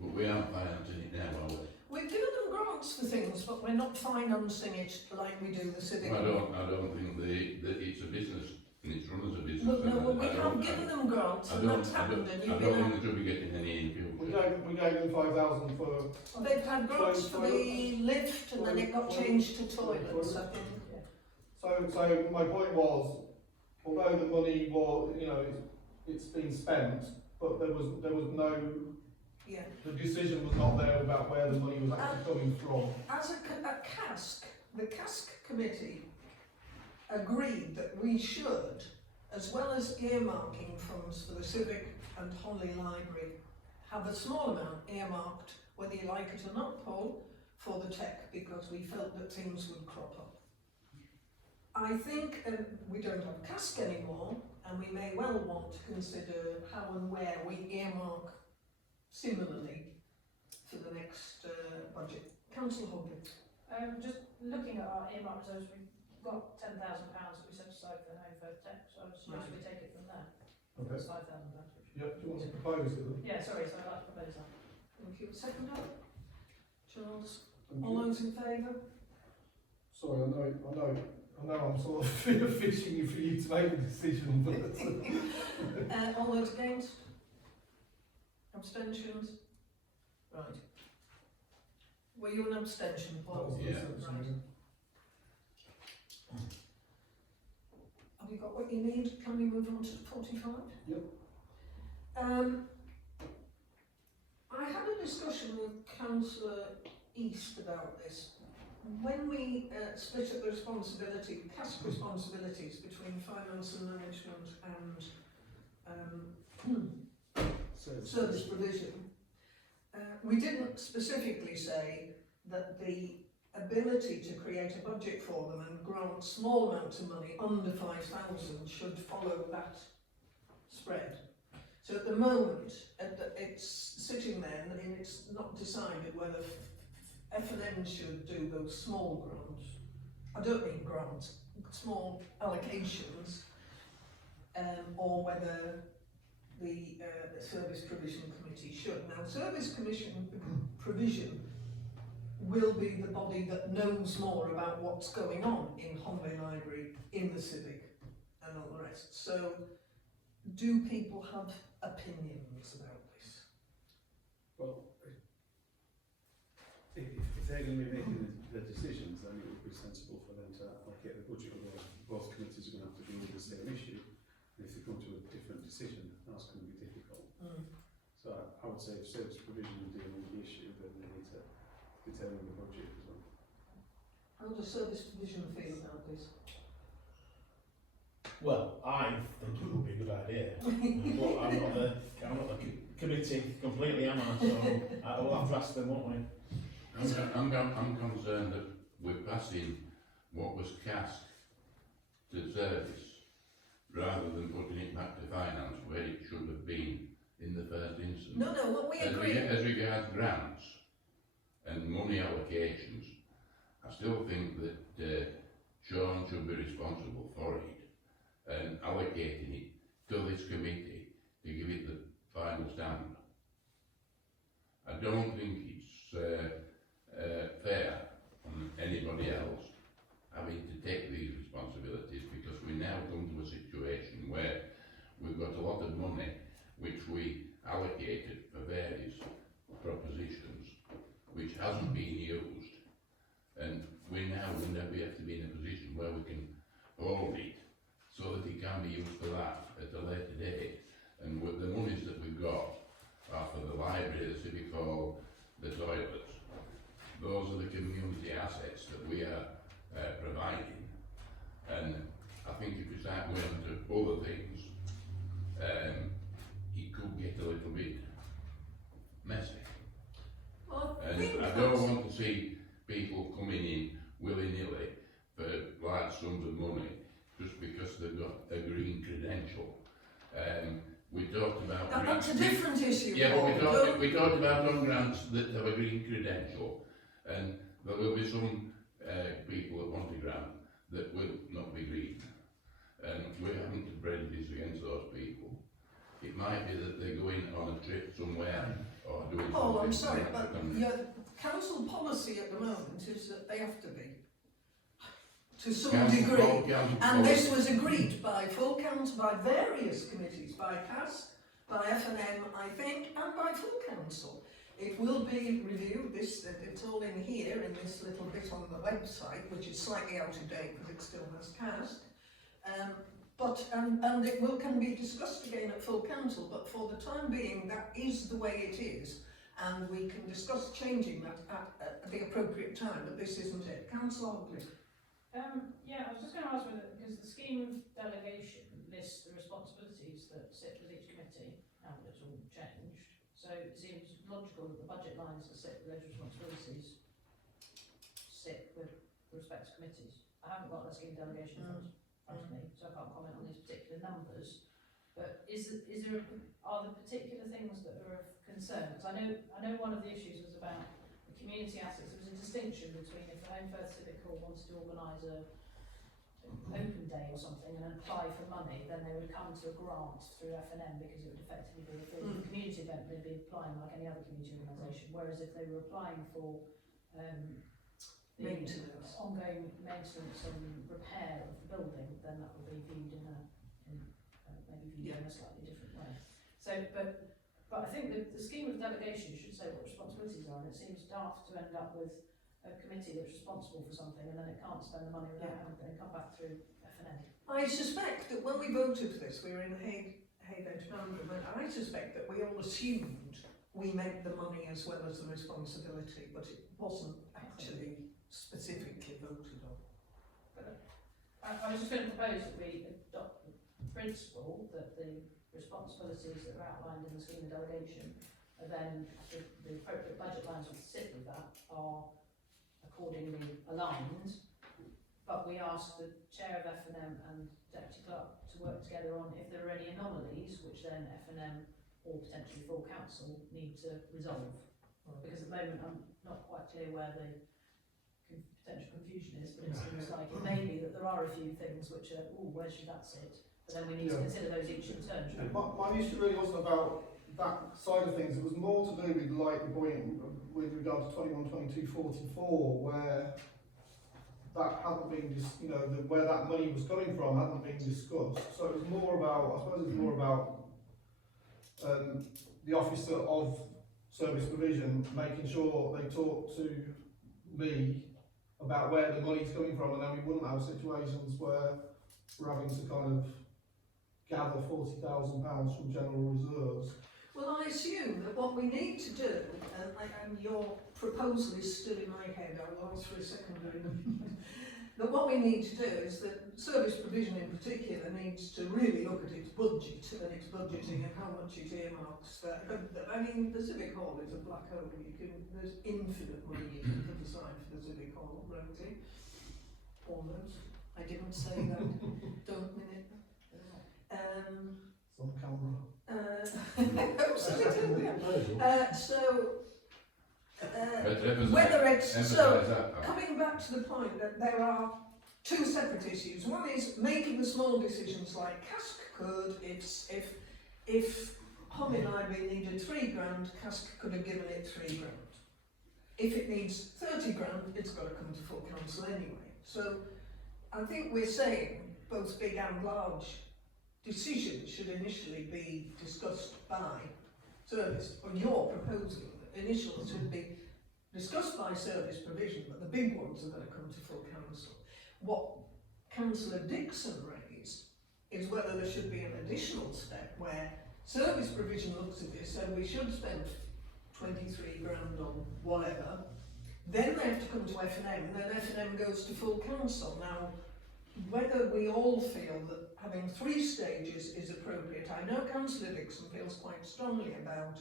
but we aren't financing it now, are we? We've given them grants for things, but we're not financing it like we do the civic. I don't think that it's a business and it's run as a business. Well, we have given them grants and that's happened, and I you've don't been. think they should be getting any in We future. gave them 5,000 for. Well, they've had grants for the lift, and then it got changed to toilets, I think. So my point was, although the money was, it's been spent, but there was no. Yeah. The decision was not there about where the money was actually coming from. As a CASC, the CASC committee agreed that we should, as well as earmarking funds for the Civic and Holly Library, have a small amount earmarked, whether you like it or not, Paul, for the tech, because we felt that things would crop up. I think we don't have CASC anymore, and we may well want to consider how and where we earmark similarly for the next budget. Councillor Hogley. Just looking at our earmark reserves, we've got £10,000 that we set aside for home for tech, so I would suggest we take it from there. Okay. It's £5,000, which Yeah, do you want to propose it then? Yeah, sorry, so I'd like to propose that. Thank you. Second up? Charles? Thank All you. those in favour? Sorry, I know I'm sort of fishing for you to make a decision, but All those against? Abstentions? Right. Were you an abstention, that Paul? was the Yeah. assumption. Have you got what you need? Can we move on to 45? Yep. I had a discussion with Councillor East about this. When we split up the responsibility, task responsibilities between finance and management and service provision, we didn't specifically say that the ability to create a budget for them and grant small amounts of money under 5,000 should follow that spread. So at the moment, it's sitting there and it's not decided whether F&M should do those small grants. I don't mean grants, small allocations, or whether the Service Provision Committee should. Now, Service Commission Provision will be the body that knows more about what's going on in Honley Library, in the Civic, and all the rest. So, do people have opinions about this? Well, if they're going to be making the decisions, then it would be sensible for them to allocate the budget, otherwise both committees are going to have to deal with the same issue. And if they come to a different decision, that's going to be difficult. So I would say if service provision are dealing with the issue, then they need to determine the budget as well. How does Service Provision feel about this? Well, I think it would be a good idea, but I'm not the committee completely, am I? So I will have to ask them, won't we? I'm concerned that we're passing what was cast to service rather than putting it back to finance where it should have been in the first instance. No, what we agree. As regards grants and money allocations, I still think that Sean should be responsible for it and allocating it to this committee to give it the final stamp. I don't think it's fair on anybody else having to take these responsibilities, because we now come to a situation where we've got a lot of money which we allocated for various propositions which hasn't been used, and we now will never have to be in a position where we can hold it so that it can be used for that at a later date. And with the monies that we've got are for the library, the civic hall, the toilets. Those are the community assets that we are providing. And I think if we start going on to other things, it could get a little bit messy. Well, And I don't want to see people coming in willy-nilly for large sums of money just because they've got a green credential. We talked about that's a different issue. yeah, Paul. but we talked about on grants that have a green credential, and there will be some people that want a grant that will not be green, and we haven't prejudice against those people. It might be that they're going on a trip somewhere or doing something. Oh, I'm sorry, but and- your council policy at the moment is that they have to be, to some Council- degree. council And this policy. was agreed by full council, by various committees, by CAST, by F&M, I think, and by full council. It will be reviewed, it's all in here, in this little bit on the website, which is slightly out of date because it still has CAST. And it can be discussed again at full council, but for the time being, that is the way it is. And we can discuss changing that at the appropriate time, but this isn't it. Councillor Hogley. Yeah, I was just going to ask whether, because the scheme of delegation lists the responsibilities that sit with each committee, now that it's all changed. So it seems logical that the budget lines that sit with those responsibilities sit with the respective committees. I haven't got the scheme delegation in front of me, so I can't comment on these particular numbers. But are there particular things that are of concern? Because I know one of the issues was about the community assets. There was a distinction between if the Home Firth Civic Hall wanted to organise open day or something and apply for money, then they would come to a grant through FNM because it would effectively be a full community event, they'd be applying like any other community organisation. Whereas if they were applying for the Maintenance. ongoing maintenance and repair of the building, then that would be viewed in a slightly different way. So, but I think the scheme of delegation should say what responsibilities are, and it seems daft to end up with a committee that's responsible for something and then it can't spend the money without having to come back through FNM. I suspect that when we voted for this, we were in Hay Referendum, and I suspect that we all assumed we meant the money as well as the responsibility, but it wasn't actually specifically voted on. I was just going to propose that we adopt the principle that the responsibilities that are outlined in the scheme of delegation are then the appropriate budget lines which sit with that are accordingly aligned, but we ask the chair of FNM and deputy clerk to work together on if there are any anomalies which then FNM or potentially full council need to resolve. Because at the moment I'm not quite clear where the potential confusion is, but it seems like it may be that there are a few things which are, where should that sit? But then we need to consider those each in turn. My issue really wasn't about that side of things, it was more to do with like the point with regard to 21-22-44, where that hadn't been, where that money was coming from hadn't been discussed. So it was more about, I suppose it was more about the officer of service provision making sure they talk to me about where the money's coming from, and then we wouldn't have situations where we're having to kind of gather £40,000 from general reserves. Well, I assume that what we need to do, and your proposal is still in my head, I will ask for a secondary, that what we need to do is that service provision in particular needs to really look at its budget and its budgeting and how much it earmarks. I mean, the Civic Hall is a black hole. There's infinite money you can put aside for the Civic Hall, Rosie. Almost. I didn't say that. Don't minute. It's on camera. Whether it's coming back to the point that there are two separate issues. One is making the small decisions like Cask could, if Hom and Ivy needed £3 Cask could have given it £3. If it needs 30 grand, it's got to come to full council anyway. So I think we're saying both big and large decisions should initially be discussed by service, or you're proposing that initials should be discussed by service provision, but the big ones are going to come to full council. What Councillor Dixon raised is whether there should be an additional step where service provision looks at this and we should spend 23 grand on whatever, then they have to come to FNM, and then FNM goes to full council. Now, whether we all feel that having 3 stages is appropriate, I know Councillor Dixon feels quite strongly about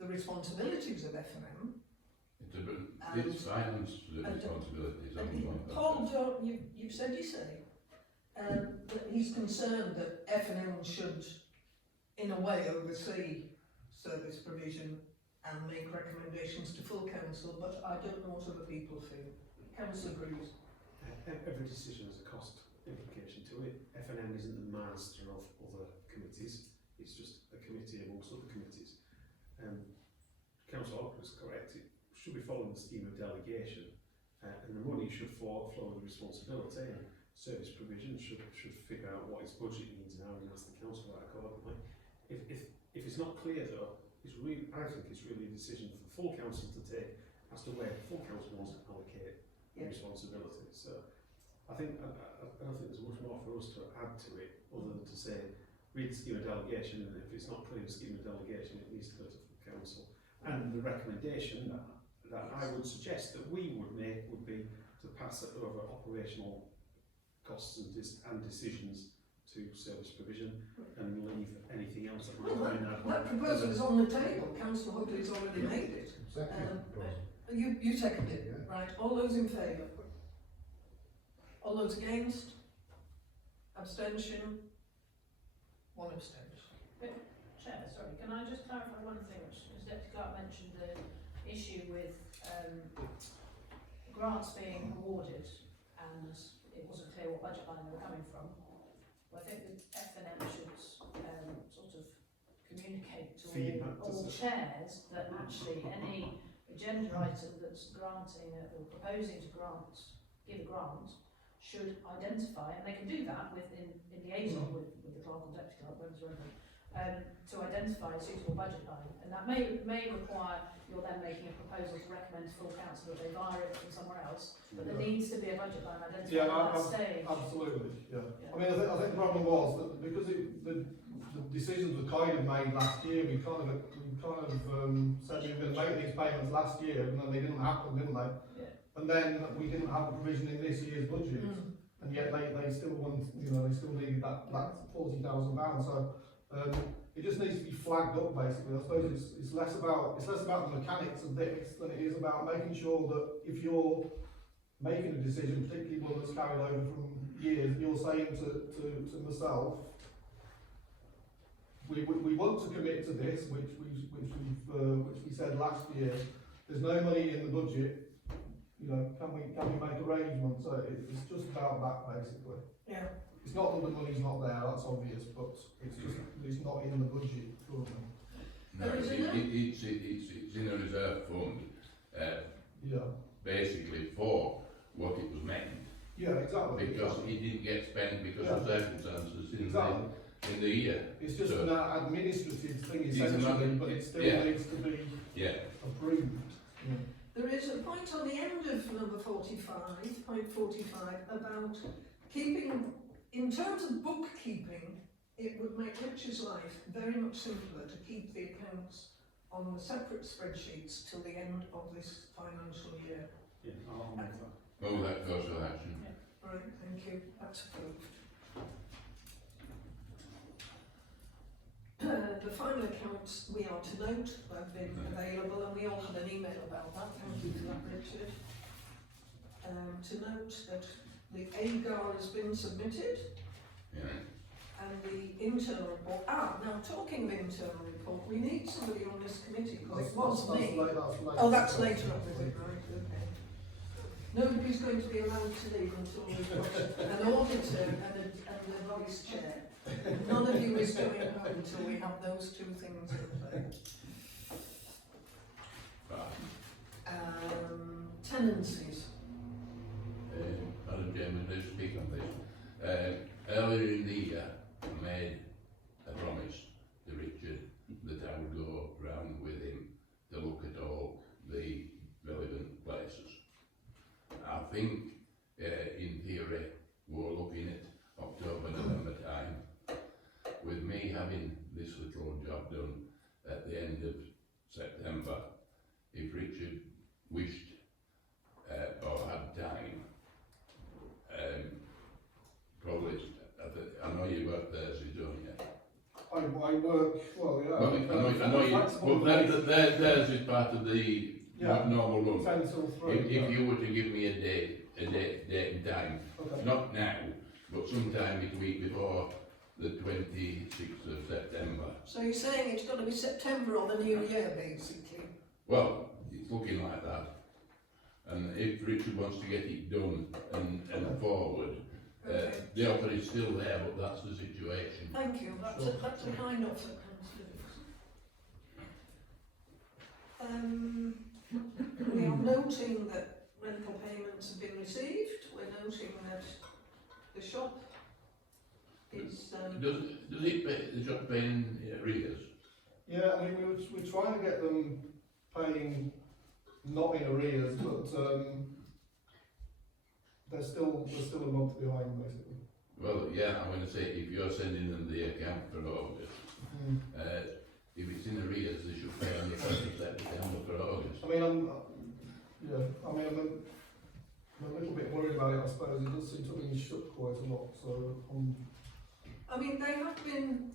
the responsibilities of FNM. It's financed the responsibilities. Paul, you've said you say that he's concerned that FNM should, in a way, oversee service provision and make recommendations to full council, but I don't know what other people feel. Councillor Bruce. Every decision has a cost implication to it. FNM isn't the master of other committees, it's just a committee amongst other committees. Councillor Hawker is correct, it should be following the scheme of delegation, and the money should flow with responsibility, and service provision should figure out what its budget needs now and ask the council that accordingly. If it's not clear though, I think it's really a decision for the full council to take as to where the full council wants to allocate responsibility. So I don't think there's much more for us to add to it other than to say read the scheme of delegation, and if it's not clear the scheme of delegation, it needs to go to the full council. And the recommendation that I would suggest that we would make would be to pass it over operational costs and decisions to service provision and leave anything else that might be in that proposal is on the table. Councillor Huggley's already made it. You seconded it, right? All those in favour? All those against? Abstention? 1 abstention. Chair, sorry, can I just clarify one thing, which Deputy Clerk mentioned the issue with grants being awarded and it wasn't clear what budget line they were coming from. Well, I think the FNM should sort of communicate to Feedback, all does it? chairs that actually any agenda item that's granting or proposing to give a grant should identify, and they can do that in liaison with the clerk or deputy clerk, whoever's relevant, to identify a suitable budget line, and that may require you're then making a proposal to recommend to full council that they vary it from somewhere else, but there needs to be a budget line identified Yeah, at that stage. absolutely, yeah. Yeah. I mean, I think the problem was that because the decisions were kind of made last year, we kind of said we were going to make these payments last year, and then they didn't happen, didn't they? Yeah. And then we didn't have a provision in this year's budget, and yet they still want, they still needed that £40,000. So it just needs to be flagged up, basically. I suppose it's less about the mechanics of this than it is about making sure that if you're making a decision, particularly one that's carried over from years, you're saying to myself, we want to commit to this, which we said last year. There's no money in the budget. Can we make arrangements? So it's just about that, basically. Yeah. It's not that the money's not there, that's obvious, but it's just that it's not in the budget currently. No, it's in a reserve fund, Yeah. basically for what it was meant, Yeah, exactly. because it didn't get spent because of circumstances Exactly. in the year. It's just So- an administrative thing It's essentially, another- but it still yeah. needs to be Yeah, approved. Yeah. There is a point on the end of number 45, point 45, about keeping, in terms of bookkeeping, it would make Rich's life very much simpler to keep the accounts on the separate spreadsheets till the end of this financial year. Yeah, I'll make that. oh, that goes with action. Right, thank you, that's approved. The final accounts, we are to note, have been available, and we all had an email about that, thank you for that, Richard. To note that the AGAR has been submitted, Yeah. and the internal report, now talking of internal report, we need somebody on this committee, because it was me. Oh, that's later on, is it, right, okay. Nobody's going to be allowed to leave until we've got an auditor and a vice chair. None of you is going home until we have those two things in place. Right. Tenancies. Madam Chairman, let's speak on this. Earlier in the year, I made a promise to Richard that I would go round with him to look at all the relevant places. I think, in theory, we're looking at October, November time. With me having this little job done at the end of September, if Richard wished or had time, probably, I know you work Thursdays, don't you? I work, well, yeah. Well, I know you, but theirs is part of the Yeah. normal run. 10 till 3. If you were to give me a date and time, Okay. not now, but sometime the week before the 26th of September. So you're saying it's got to be September or the new year, basically? Well, it's looking like that. And if Richard wants to get it done and forward, Okay. the offer is still there, but that's the situation. Thank you, that's a kind offer, councillors. We are noting that rental payments have been received, we're noting that the shop is, Does it pay, the shop pay in arrears? Yeah, I mean, we're trying to get them paying not in arrears, but they're still a month behind, basically. Well, yeah, I'm going to say if you're sending them the account for August, if it's in arrears, they should pay on the 1st of September for August. I mean, I'm a little bit worried about it, I suppose. It does seem to have been shut quite a lot, so I mean, they have been,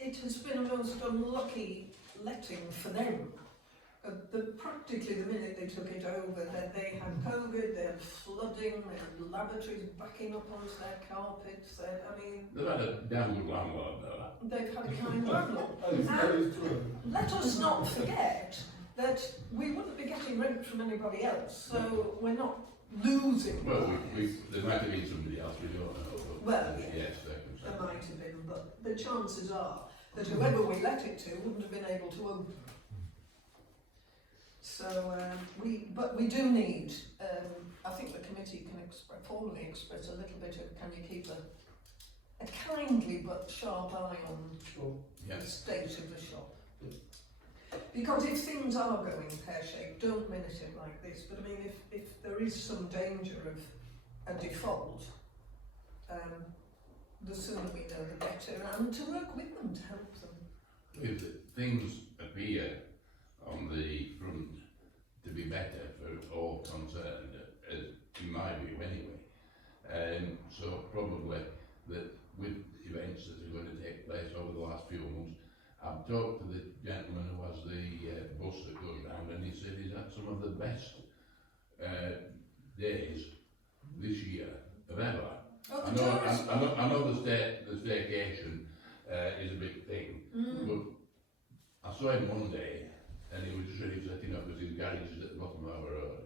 it has been a most unlucky letting for them. Practically the minute they took it over, that they had COVID, they had flooding, they had lavatories backing up onto their carpets, They've had a damn good landlord though. they've had a kind landlord. that is true. Let us not forget that we wouldn't be getting rent from anybody else, so we're not losing. Well, there might have been somebody else, we don't know, but Well, yes, there circumstances. might have been, but the chances are that whoever we let it to wouldn't have been able to open. So but we do need. I think the committee can formally express a little bit of, can you keep a kindly but sharp eye on Sure. Yes. the state of the shop. Because if things are going pear-shaped, don't minute it like this. But I mean, if there is some danger of a default, the sooner we know the better, and to work with them to help them. If things appear on the front to be better for all concerned, in my view anyway, so probably that with events that are going to take place over the last few months, I've talked to the gentleman who has the bus that goes round, and he said he's had some of the best days this year of ever. Oh, I the know, tourist I know the staycation is a big thing, but I saw him one day and he was just ready to setting up because his garage is at the bottom of our road.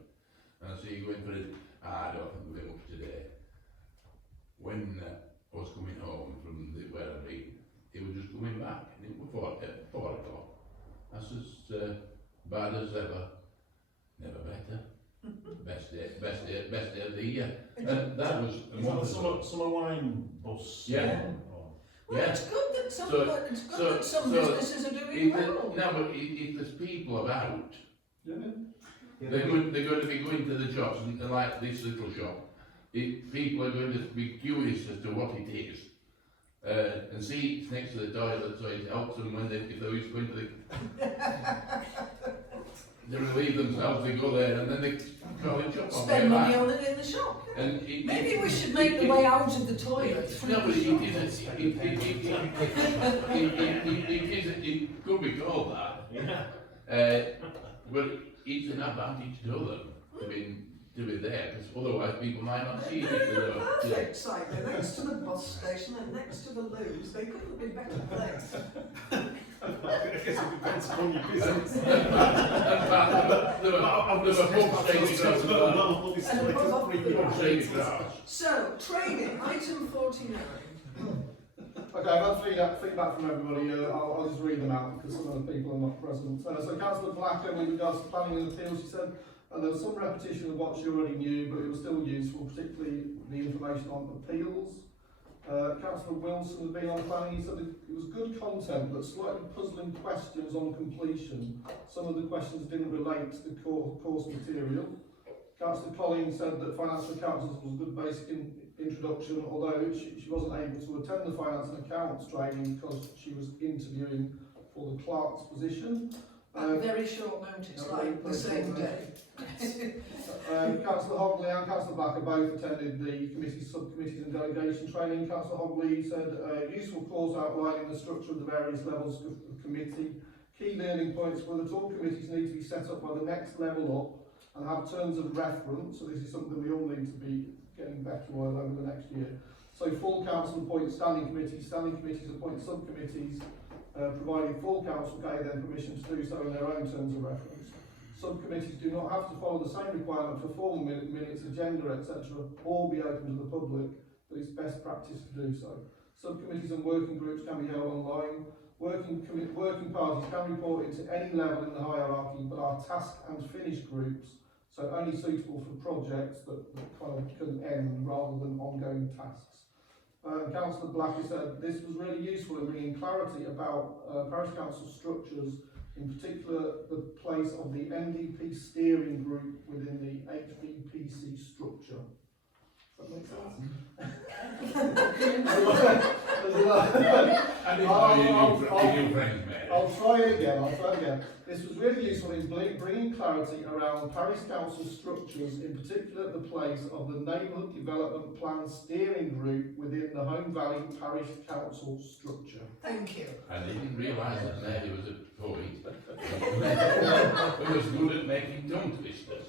And I see you going for it. I don't think we're up today. When I was coming home from where I'd been, he was just coming back and it was 4 o'clock. That's as bad as ever, never better. Best day of the year. And that was a Is that month the ago. summer wine bus? Yeah. Or- Well, Yeah. it's good that some, So- it's good so- that some so businesses are doing If well. no, but if there's people about, Yeah. they're going to be going to the shops, and like this little shop, people are going to be curious as to what it is. And see it's next to the toilet, so it helps them when if they're going to the... they relieve themselves, they go there, and then they call it shop on Spend their money back. on it in the shop. And Maybe we should make the way out of the toilet free. No, but it could be called that. Yeah. But it's an advantage to them to be there, because otherwise people might not see it. Perfect site, they're next to the bus station and next to the loos. They couldn't be better placed. I guess it depends on your business. There were pub straight across. And a pub off the Pub straight across. So, trading, item 49. Okay, I've had feedback from everybody. I'll just read them out because some of the people are not present. So Councillor Blacker, with regards to planning and appeals, she said there was some repetition of what she already knew, but it was still useful, particularly the information on appeals. Councillor Wilson has been on planning. He said it was good content, but slightly puzzling questions on completion. Some of the questions didn't relate to the course material. Councillor Collins said that financial accounts was a good basic introduction, although she wasn't able to attend the finance and accounts training because she was interviewing for the clerk's position. Very short notice, like the same day. Councillor Hogley and Councillor Blacker both attended the committees, subcommittees and delegation training. Councillor Hogley said useful course outlining the structure of the various levels of the committee. Key learning points were that all committees need to be set up by the next level up and have terms of reference, so this is something we all need to be getting better on over the next year. So full council appoint standing committees appoint subcommittees, providing full council gave them permission to do so in their own terms of reference. Subcommittees do not have to follow the same requirement for formal minutes, agenda, etc., or be open to the public, but it's best practice to do so. Subcommittees and working groups can be held online. Working parties can report into any level in the hierarchy, but are task and finish groups, so only suitable for projects that kind of can end rather than ongoing tasks. Councillor Blacker said this was really useful in bringing clarity about parish council structures, in particular the place of the NDP steering group within the HVPC structure. Does that make sense? I'll try it again. This was really useful in bringing clarity around parish council structures, in particular the place of the Neighbourhood Development Plan Steering Group within the Home Valley Parish Council structure. Thank you. I didn't realise that Mary was a poet who was good at making tongue twisters.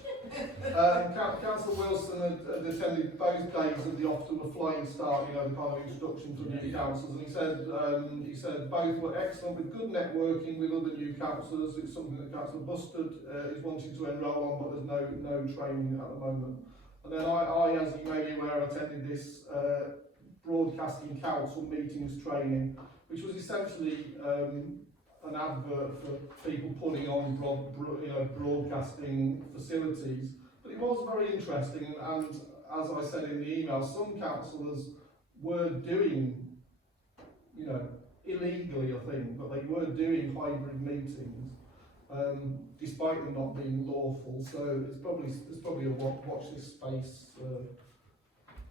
Councillor Wilson had attended both days of the Often a Flying Start, the kind of introduction to new councillors, and he said both were excellent with good networking with other new councillors. It's something that Councillor Bustard is wanting to enrol on, but there's no training at the moment. And then I, as you may be aware, attended this Broadcasting Council meetings training, which was essentially an advert for people putting on broadcasting facilities. But it was very interesting, and as I said in the email, some councillors were doing, illegally, I think, but they were doing hybrid meetings, despite them not being lawful. So there's probably a watch this space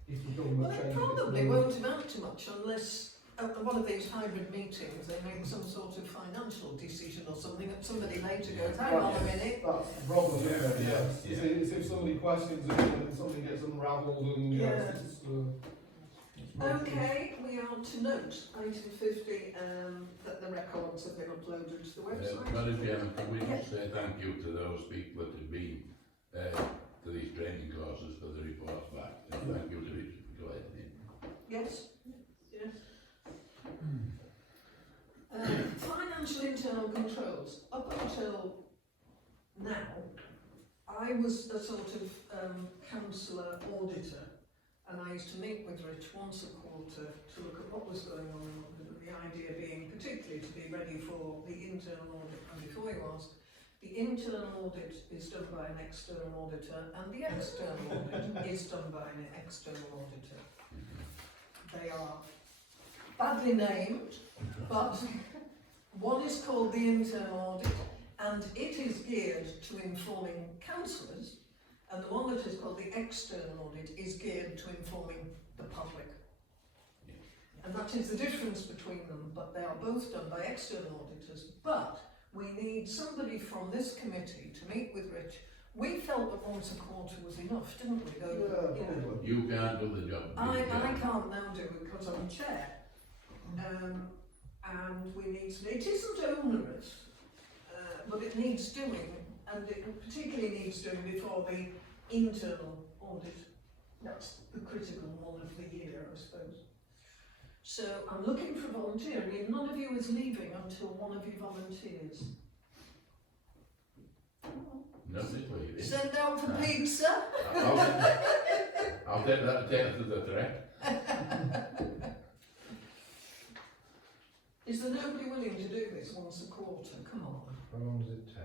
if the government Well, it changes probably its won't amount to much unless at one of these hybrid meetings they make some sort of financial decision or something, and somebody later goes, hang on a minute. That's the problem, isn't it? Yeah, Yes. yeah. It's if somebody questions it and something gets unravelled and Yeah. it's Okay, we are to note, item 50, that the records have been uploaded to the website. Madam Chairman, can we just say thank you to those people that have been to these training courses for the reports back, and thank you to Richard for collating it. Yes? Yes. Financial internal controls. Up until now, I was a sort of councillor auditor, and I used to meet with Rich once a quarter to look at what was going on in London, the idea being particularly to be ready for the internal audit. And before you ask, the internal audit is done by an external auditor, and the external audit is done by an external auditor. They are badly named, but one is called the internal audit, and it is geared to informing councillors, and the one that is called the external audit is geared to informing the public. And that is the difference between them, but they are both done by external auditors. But we need somebody from this committee to meet with Rich. We felt that once a quarter was enough, didn't we? probably. You can't do the job. I can't now do it because I'm chair. And we need to, it isn't onerous, but it needs doing, and it particularly needs doing before the internal audit. That's the critical one of the year, I suppose. So I'm looking for a volunteer. I mean, none of you is leaving until one of you volunteers. Nobody's leaving. Send out for pizza. I'll take that to the threat. Is there nobody willing to do this once a quarter? Come on. How long does it take?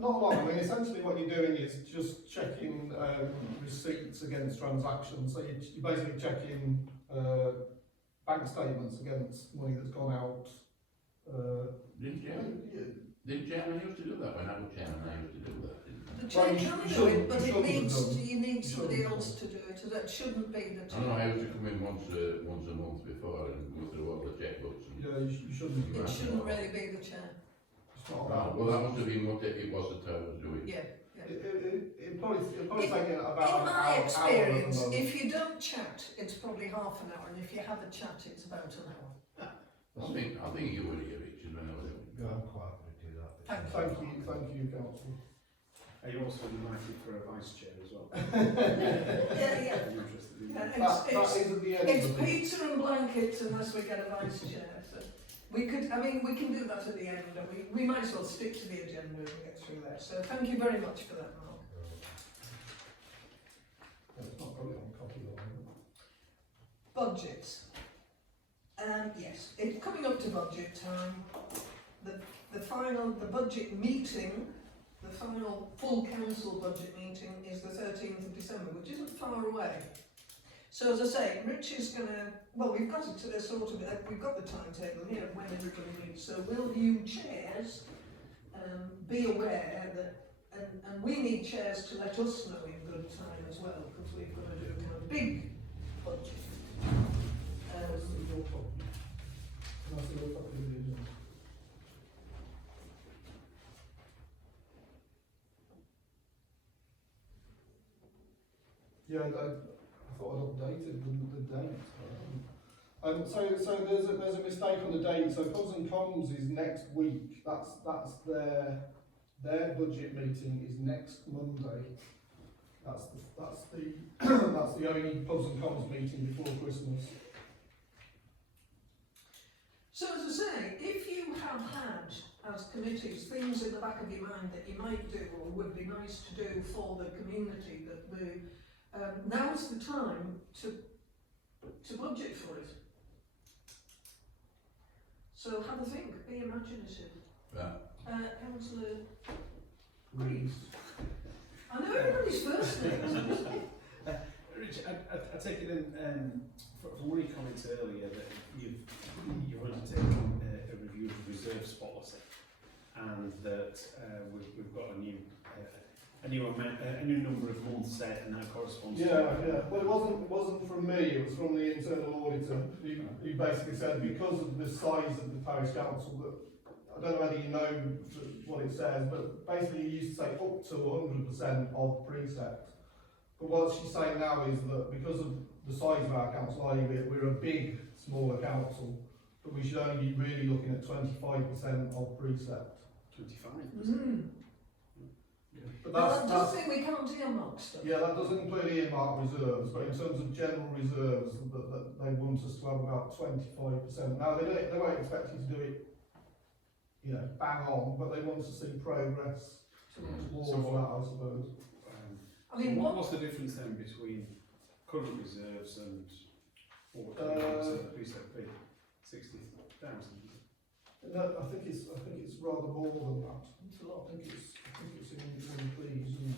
Not long. I mean, essentially what you're doing is just checking receipts against transactions. So you're basically checking bank statements against money that's gone out. Didn't Chairman used to do that when I was Chairman? I used to do that. The chair Well, you can do shouldn't- it, but you it shouldn't needs have done. you need You somebody shouldn't else have to do it. That shouldn't be the I chair. know I used to come in once a month before and go through all the checkbooks. And, You shouldn't do It that. shouldn't really be the chair. It's not well, that must have been what it was that I was doing. Yeah. It'd probably take about In an my hour experience, at the moment. if you don't chat, it's probably half an hour, and if you have a chat, it's about an hour. I think you were here, Richard, when I was doing Yeah, I'm quite happy to do that. Thank Thank you, Council. Are you also invited for a vice chair as well? Yeah. Are you interested in Yeah, that? That is at the end It's of the pizza and blankets unless we get a vice chair. So we can do that at the end, and we might as well stick to the agenda and get through that. So thank you very much for that, Mark. It's not probably on copy though. Budgets. Yes, it's coming up to budget time. The budget meeting, the final full council budget meeting is the 13th of December, which isn't far away. So as I say, Rich is we've got it to the we've got the timetable here of when everybody meets. So will you chairs be aware that, and we need chairs to let us know in good time as well, because we've got to do a kind of big budget. Can I see your copy of the agenda? Yeah, I thought I'd updated the date. So there's a mistake on the date. So Pubs and Comms is next week. That's their budget meeting is next Monday. That's the only Pubs and Comms meeting before Christmas. So as I say, if you have had as committees, things in the back of your mind that you might do or would be nice to do for the community, that now is the time to budget for it. So have a think, be imaginative. Right. Councillor Green. I know everybody's first name. Rich, I take it then, from one of your comments earlier that you've undertaken a review of the reserves policy, and that we've got a new number of months set, and that corresponds to. Yeah. Well, it wasn't from me. It was from the internal auditor. He basically said because of the size of the parish council that. I don't know whether you know what it says, but basically you used to say up to 100% of precept. But what she's saying now is that because of the size of our council, i.e. we're a big, smaller council, that we should only be really looking at 25% of precept. 25%. But That does mean we can't earmark stuff. yeah, that doesn't include earmark reserves, but in terms of general reserves, that they want us to have about 25%. Now they won't expect you to do it, bang on, but they want us to see progress towards So that, I suppose. I mean, What's the difference then between current reserves and what would precept be? 60,000. No, I think it's rather more than that. It's a lot. I think it's in please, isn't it?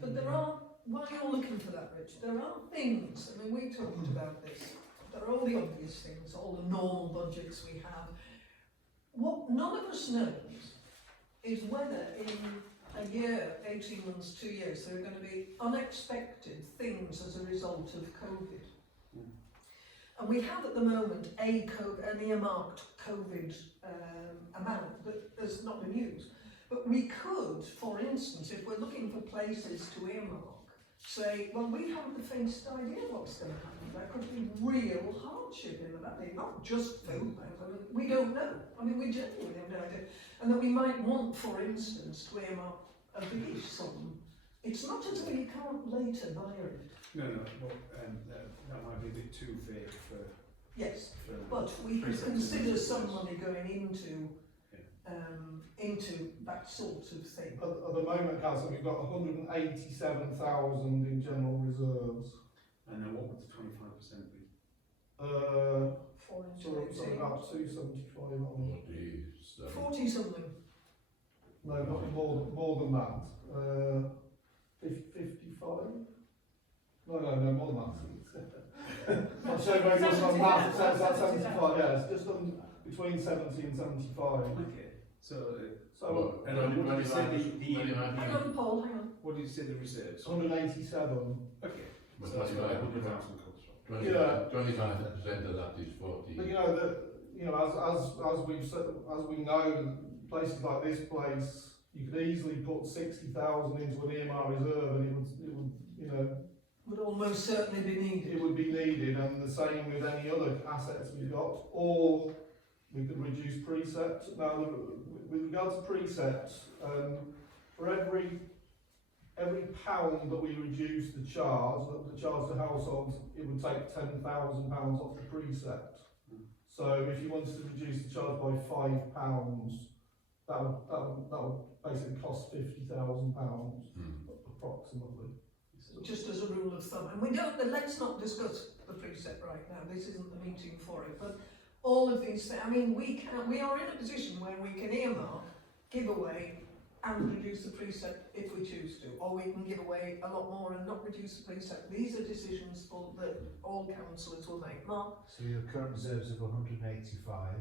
but there are, while you're looking for that, Rich, there are things, I mean, we talked about this, there are all the obvious things, all the normal budgets we have. What none of us knows is whether in a year, 18 months, 2 years, there are going to be unexpected things as a result of COVID. And we have at the moment an earmarked COVID amount that has not been used. But we could, for instance, if we're looking for places to earmark, say, well, we haven't the faintest idea what's going to happen. There could be real hardship in the valley, not just food banks. I mean, we don't know. I mean, we genuinely have no idea. And that we might want, for instance, to earmark a biggish sum. It's not as though you can't later buy it. No, well, that might be a bit too vague for. Yes, but we could consider some money going into that sort of thing. At the moment, Council, we've got 187,000 in general reserves. And then what would the 25% be? Something about 275 on it. 40 something. No, not more than that. 55? No, more than that. Not sure very much on math, it says that 75, yeah, it's just between 70 and 75. Okay, so And what did you say Hang on, Paul, hang on. what did you say the reserves? 187. Okay, But so that's where 25% 100,000 comes from. of that is 40. But as we know, places like this place, you could easily put 60,000 into an EMR reserve, and it would Would almost certainly be needed. it would be needed, and the same with any other assets we've got, or we could reduce precept. Now, with regards to precept, for every pound that we reduce the charge to households, it would take £10,000 off the precept. So if you wanted to reduce the charge by £5, that would basically cost £50,000 approximately. Just as a rule of thumb. And let's not discuss the precept right now, this isn't the meeting for it, but all of these things, I mean, we are in a position where we can earmark, give away and reduce the precept if we choose to, or we can give away a lot more and not reduce the precept. These are decisions that all councillors will make. Mark? So your current reserves of 185,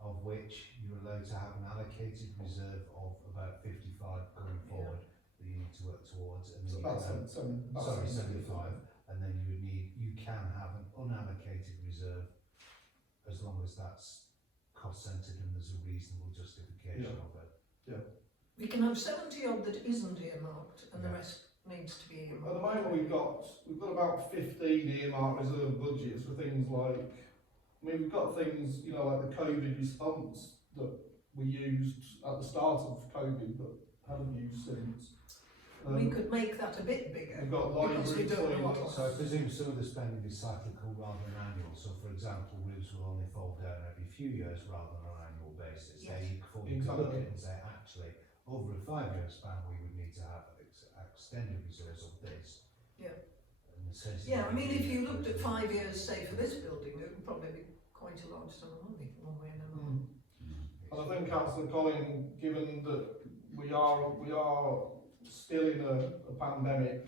of which you're allowed to have an allocated reserve of about 55 going forward that you need to work towards, and then So about 75, and then you can have an unallocated reserve as long as that's cost centred and there's a reasonable justification of it. We can have 70 odd that isn't earmarked and the Yeah. rest needs to be At the earmarked. moment we've got about 15 earmarked reserve budgets for things like, we've got things, like the COVID response that we used at the start of COVID but haven't used since. We could make that a bit bigger. We've got Because we library, don't know toilets. So I presume some of the spending is cyclical rather than annual. So for example, roofs will only fall down every few years rather than on an annual basis. Yes. There you could look at it and say, actually, over a 5-year span, we would need to have extended reserves of this. Yeah. And the sense Yeah, I mean, if you looked at 5 years, say, for this building, it would probably be quite a large sum of money, one way and another. And I think, Councillor Colin, given that we are still in a pandemic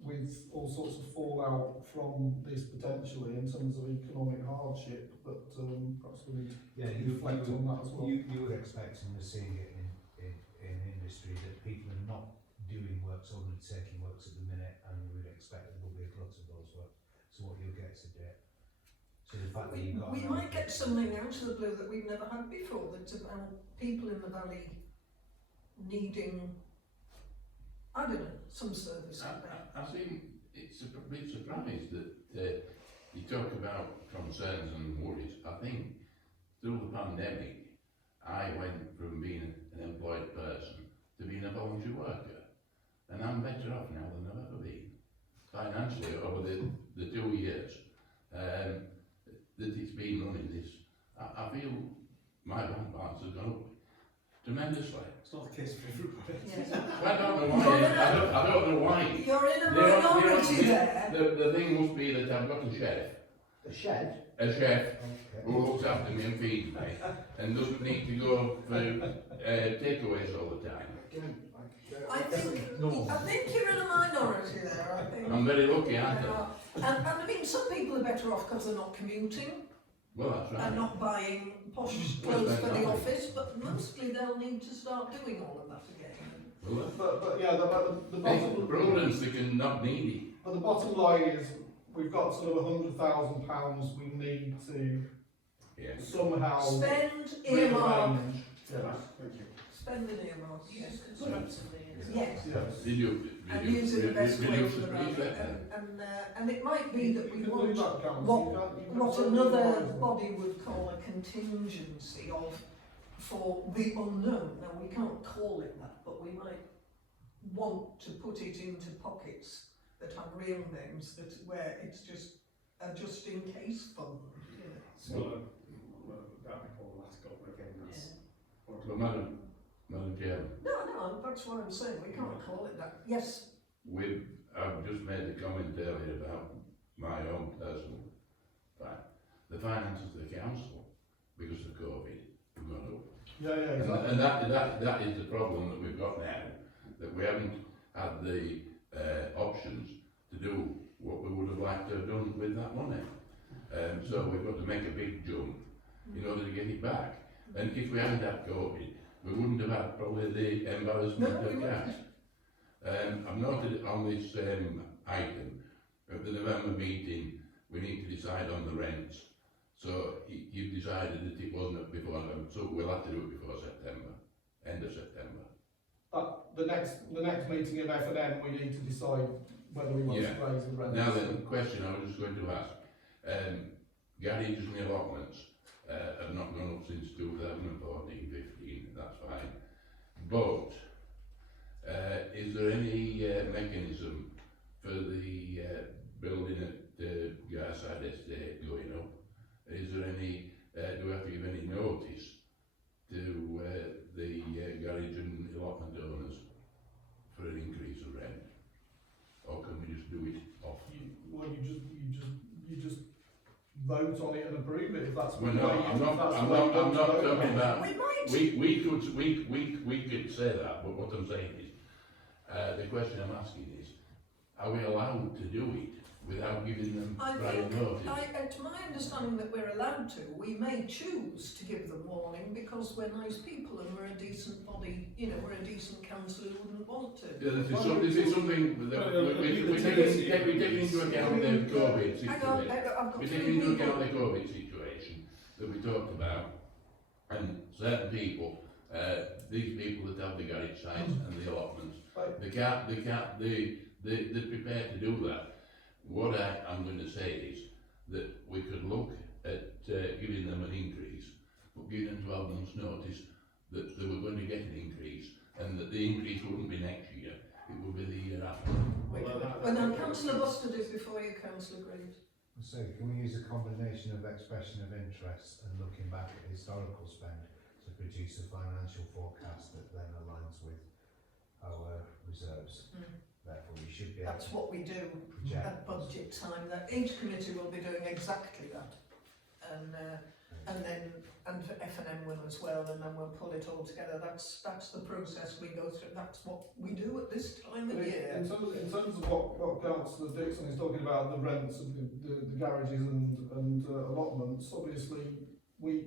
with all sorts of fallout from this potentially in terms of economic hardship, but perhaps we need to reflect on that as well. You would expect, and we're seeing it in industry, that people are not doing works or taking works at the minute, and you would expect there will be a glut of those works. So what you'll get is a dip. So the fact that you've got We might get something out of the blue that we've never had before, that's about people in the valley needing, I don't know, some service out there. I think it's a bit surprised that you talk about concerns and worries. I think through the pandemic, I went from being an employed person to being a voluntary worker, and I'm better off now than I've ever been financially over the 2 years that it's been running this. I feel my bank balance has gone up tremendously. It's not the case for everybody. Yes. Well, I don't know why. I don't know why. You're in a They don't- minority they don't- there. The thing must be that I've got a chef a shed. who Okay. looks after me and feeds me and doesn't need to go for takeaways all the time. I think you're in a minority there, I think. I'm very lucky, aren't I? And I mean, some people are better off because they're not commuting Well, that's and right. not buying posh Well, clothes then, for the no. office, but mostly they'll need to start doing all of that again. Well, But yeah, the that's prudence, they can not need it. But the bottom line is, we've got sort of £100,000 we need to Yes. somehow Spend, earmark, rearrange. Yes. Thank you. spend and earmark, yes. Use constructively. Yes. Yes. Did you? And use it the best way reduce for the the valley. brief then? And it might be that we You can want do that, Councillor. what- You can't what say another otherwise. body would call a contingency of for the unknown. Now we can't call it that, but we might want to put it into pockets that have real names, that where it's just a just in case fund. You know. So, that'd be problematical, but again, that's. But Madam Chairman, No, that's what I'm saying. We can't call it that. Yes, I've just made a comment earlier about my own personal, the finances of the council, because of COVID, have gone up. Yeah, exactly. And that is the problem that we've got now, that we haven't had the options to do what we would have liked to have done with that money. So we've got to make a big jump in order to get it back. And if we hadn't had COVID, we wouldn't have had probably the embarrassment No, we of wouldn't. cash. I've noted on this item, at the November meeting, we need to decide on the rents. So you've decided that it wasn't before November, so we'll have to do it before September, end of September. The next meeting of F&M, we need to decide whether we want Yeah. to raise the rent. Now then, the question I was just going to ask, garages and allotments have not gone up since 2014-15, that's fine. But is there any mechanism for the building at the Garside Estate going up? Is there any, do we have to give any notice to the garage and allotment owners for an increase of rent? Or can we just do it off? You just vote on it and approve it if that's Well, the no, way you- I'm not that's the talking way you want to vote on about, we might. we could say that, but what I'm saying is, the question I'm asking is, are we allowed to do it without giving them I prior think, notice? to my understanding that we're allowed to, we may choose to give them warning because we're nice people and we're a decent body, you know, we're a decent council who wouldn't want to. Yeah, this is something that we're taking into account the COVID Hang on, situation. I've got We're three taking into people. account the COVID situation that we talked about, and certain people, these people that have the garage sites and the allotments, they're prepared to do that. What I'm going to say is that we could look at giving them an increase, but giving them 12 months notice that they were going to get an increase, and that the increase wouldn't be next year, It will be the year after. Well, now Councillor Bustard is before you, Councillor Green. So can we use a combination of expression of interest and looking back at historical spend to produce a financial forecast that then aligns with our reserves? Therefore, we should be able That's to what we do project. at budget time, that each committee will be doing exactly that. And then F&M will as well, and then we'll pull it all together. That's the process we go through. That's what we do at this time of year. In terms of what Councillor Dixon is talking about, the rents of the garages and allotments, obviously we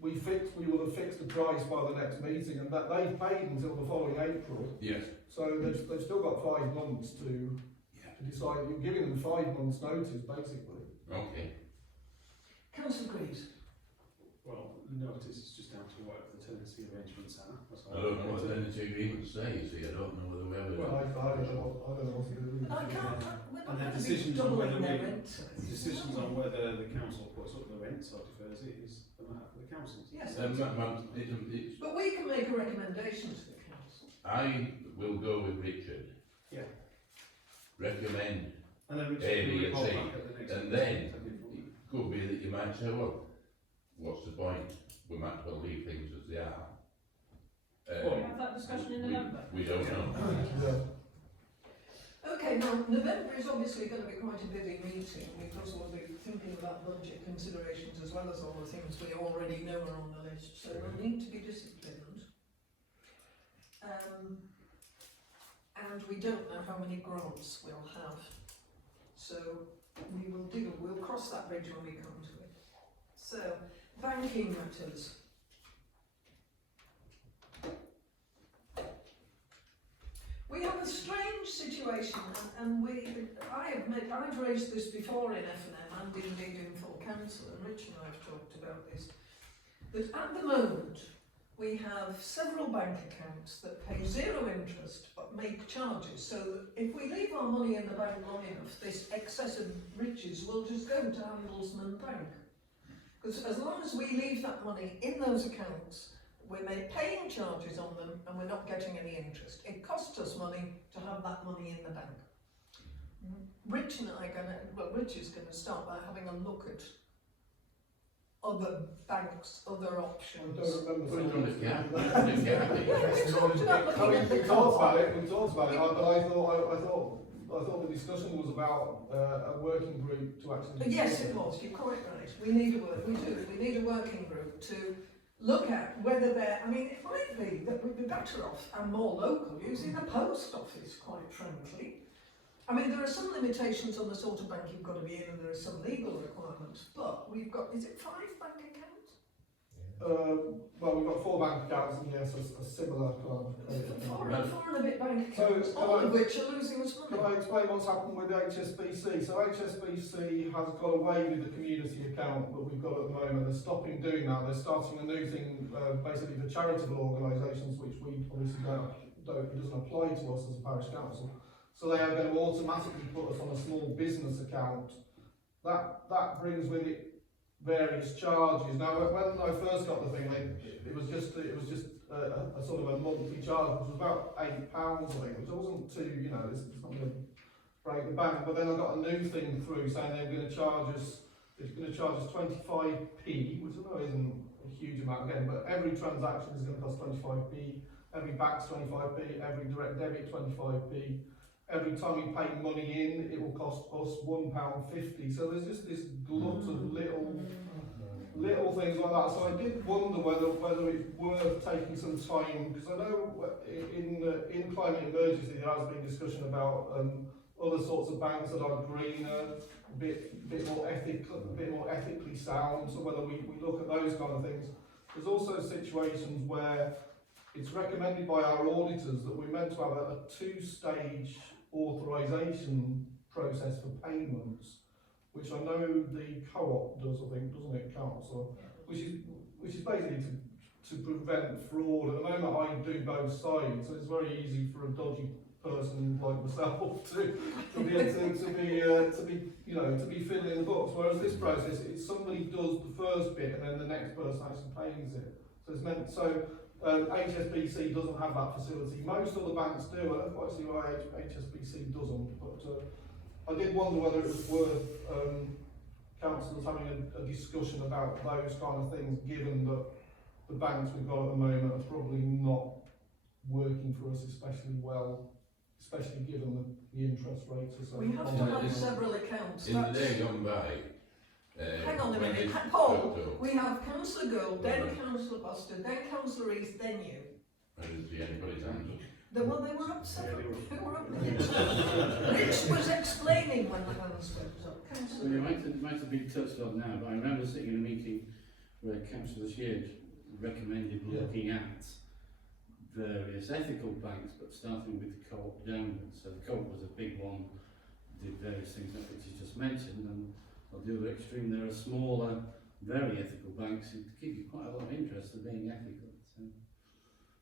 will have fixed the price by the next meeting, and that they've paid until the following April. Yes. So they've still got 5 months to decide. You're giving them 5 months' notice, basically. Okay. Councillor Green. Well, the notice is just down to what the tenancy arrangements are. That's all. I don't know what the tenancy agreement say, you see, I don't know whether we have Well, I it. don't know what to do. I can't, we're And not then going to be decisions on doubling whether their we- rent. Decisions on whether the council puts up the rents or defers it is a matter for the council. Yes, It's, but we can make a recommendation to the council. I will go with Richard. Yeah. Recommend. And then we A, B, and report C. back at the next And meeting. then it could be that you might say, well, what's the point? We might as well leave things as they are. Will we have that discussion in November? We don't know. Yeah. Okay, now November is obviously going to be quite a busy meeting because we'll be thinking about budget considerations as well as all the things we already know are on the list. So we'll need to be disciplined. And we don't know how many grants we'll have. So we'll cross that bridge when we come to it. So, banking matters. We have a strange situation, and I've raised this before in F&M and indeed in full council, and Rich and I have talked about this, that at the moment we have several bank accounts that pay 0 interest but make charges, so that if we leave our money in the bank long enough, this excess of riches will just go to Handelsman Bank. Because as long as we leave that money in those accounts, we're paying charges on them and we're not getting any interest. It costs us money to have that money in the bank. Rich and I Rich is going to start by having a look at other banks, other I options. don't remember. Put it on the cap. Yeah, we talked about I looking mean, at the we talked about it, but I thought the discussion was about a working group to actually. Yes, it was. You're quite right. We need a working group to look at whether they're. I mean, it might be that we'd be better off and more local using the post office, quite frankly. I mean, there are some limitations on the sort of bank you've got to be in, and there are some legal requirements. But we've got. Is it 5 bank accounts? Well, we've got 4 bank accounts, and yes, a similar kind of. Four and a bit bank So, accounts, all of which are losing us Can money. I explain what's happened with HSBC? So HSBC has got away with the community account that we've got at the moment. They're stopping doing that. They're starting a new thing, basically for charitable organisations, which we obviously it doesn't apply to us as a parish council. So they are going to automatically put us on a small business account. That brings with it various charges. Now, when I first got the thing, it was just a sort of a monthly charge, which was about £8, I think, which wasn't too, it's not going to break the bank. But then I got a new thing through saying they're going to charge us. It's going to charge us 25p, which I know isn't a huge amount again, but every transaction is going to cost 25p. Every back's 25p. Every direct debit 25p. Every time you pay money in, it will cost us £1.50. So there's just this glut of little things like that. So I did wonder whether it's worth taking some time, because I know in climate emergency there has been discussion about other sorts of banks that are greener, a bit more ethically sound. So whether we look at those kind of things. There's also situations where it's recommended by our auditors that we're meant to have a 2-stage authorisation process for payments, which I know the co-op does, I think, doesn't it, council? Which is basically to prevent fraud. At the moment, I do both sides, so it's very easy for a dodgy person like myself to be fiddling the books. Whereas this process, it's somebody does the first bit and then the next person actually pays it. So it's meant so. HSBC doesn't have that facility. Most other banks do, and I don't quite see why HSBC doesn't. But I did wonder whether it was worth councillors having a discussion about those kind of things, given that the banks we've got at the moment are probably not working for us especially well, especially given the interest rates are so We have to have several accounts. In the That's- day gone by, Hang on a when minute, this- Paul, so- we have Councillor Gould, then Right. Councillor Boston, then Councillor East, then you. I didn't see anybody's hands up. They were up separate. They were up Rich was explaining when the hands went up. Well, Councillor. it might have been touched on now, but I remember sitting in a meeting where Councillor Sheard recommended Yeah. looking at various ethical banks, but starting with the Co-op downwards. So the Co-op was a big one, did various things like which you just mentioned, and on the other extreme there are smaller, very ethical banks who give you quite a lot of interest in being ethical. So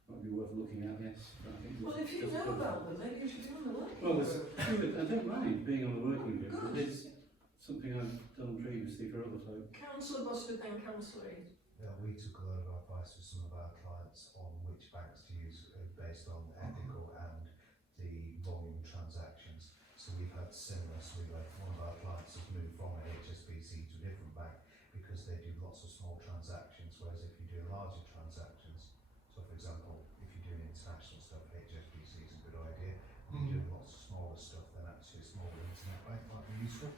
might be worth looking at, yes. But I think Well, if you know about them, then you should be on the list. well, I don't mind being on the working group. It is something I've done previously for other folk. Councillor Boston, then Councillor East. We took a lot of advice with some of our clients on which banks to use based on ethical and the volume transactions. So we've had similar, so we've had one of our clients has moved from HSBC to a different bank because they do lots of small transactions, whereas if you do larger transactions, so for example, if you're doing international stuff, HSBC is a good idea. If you're doing lots of smaller stuff, then actually a smaller internet bank might be useful.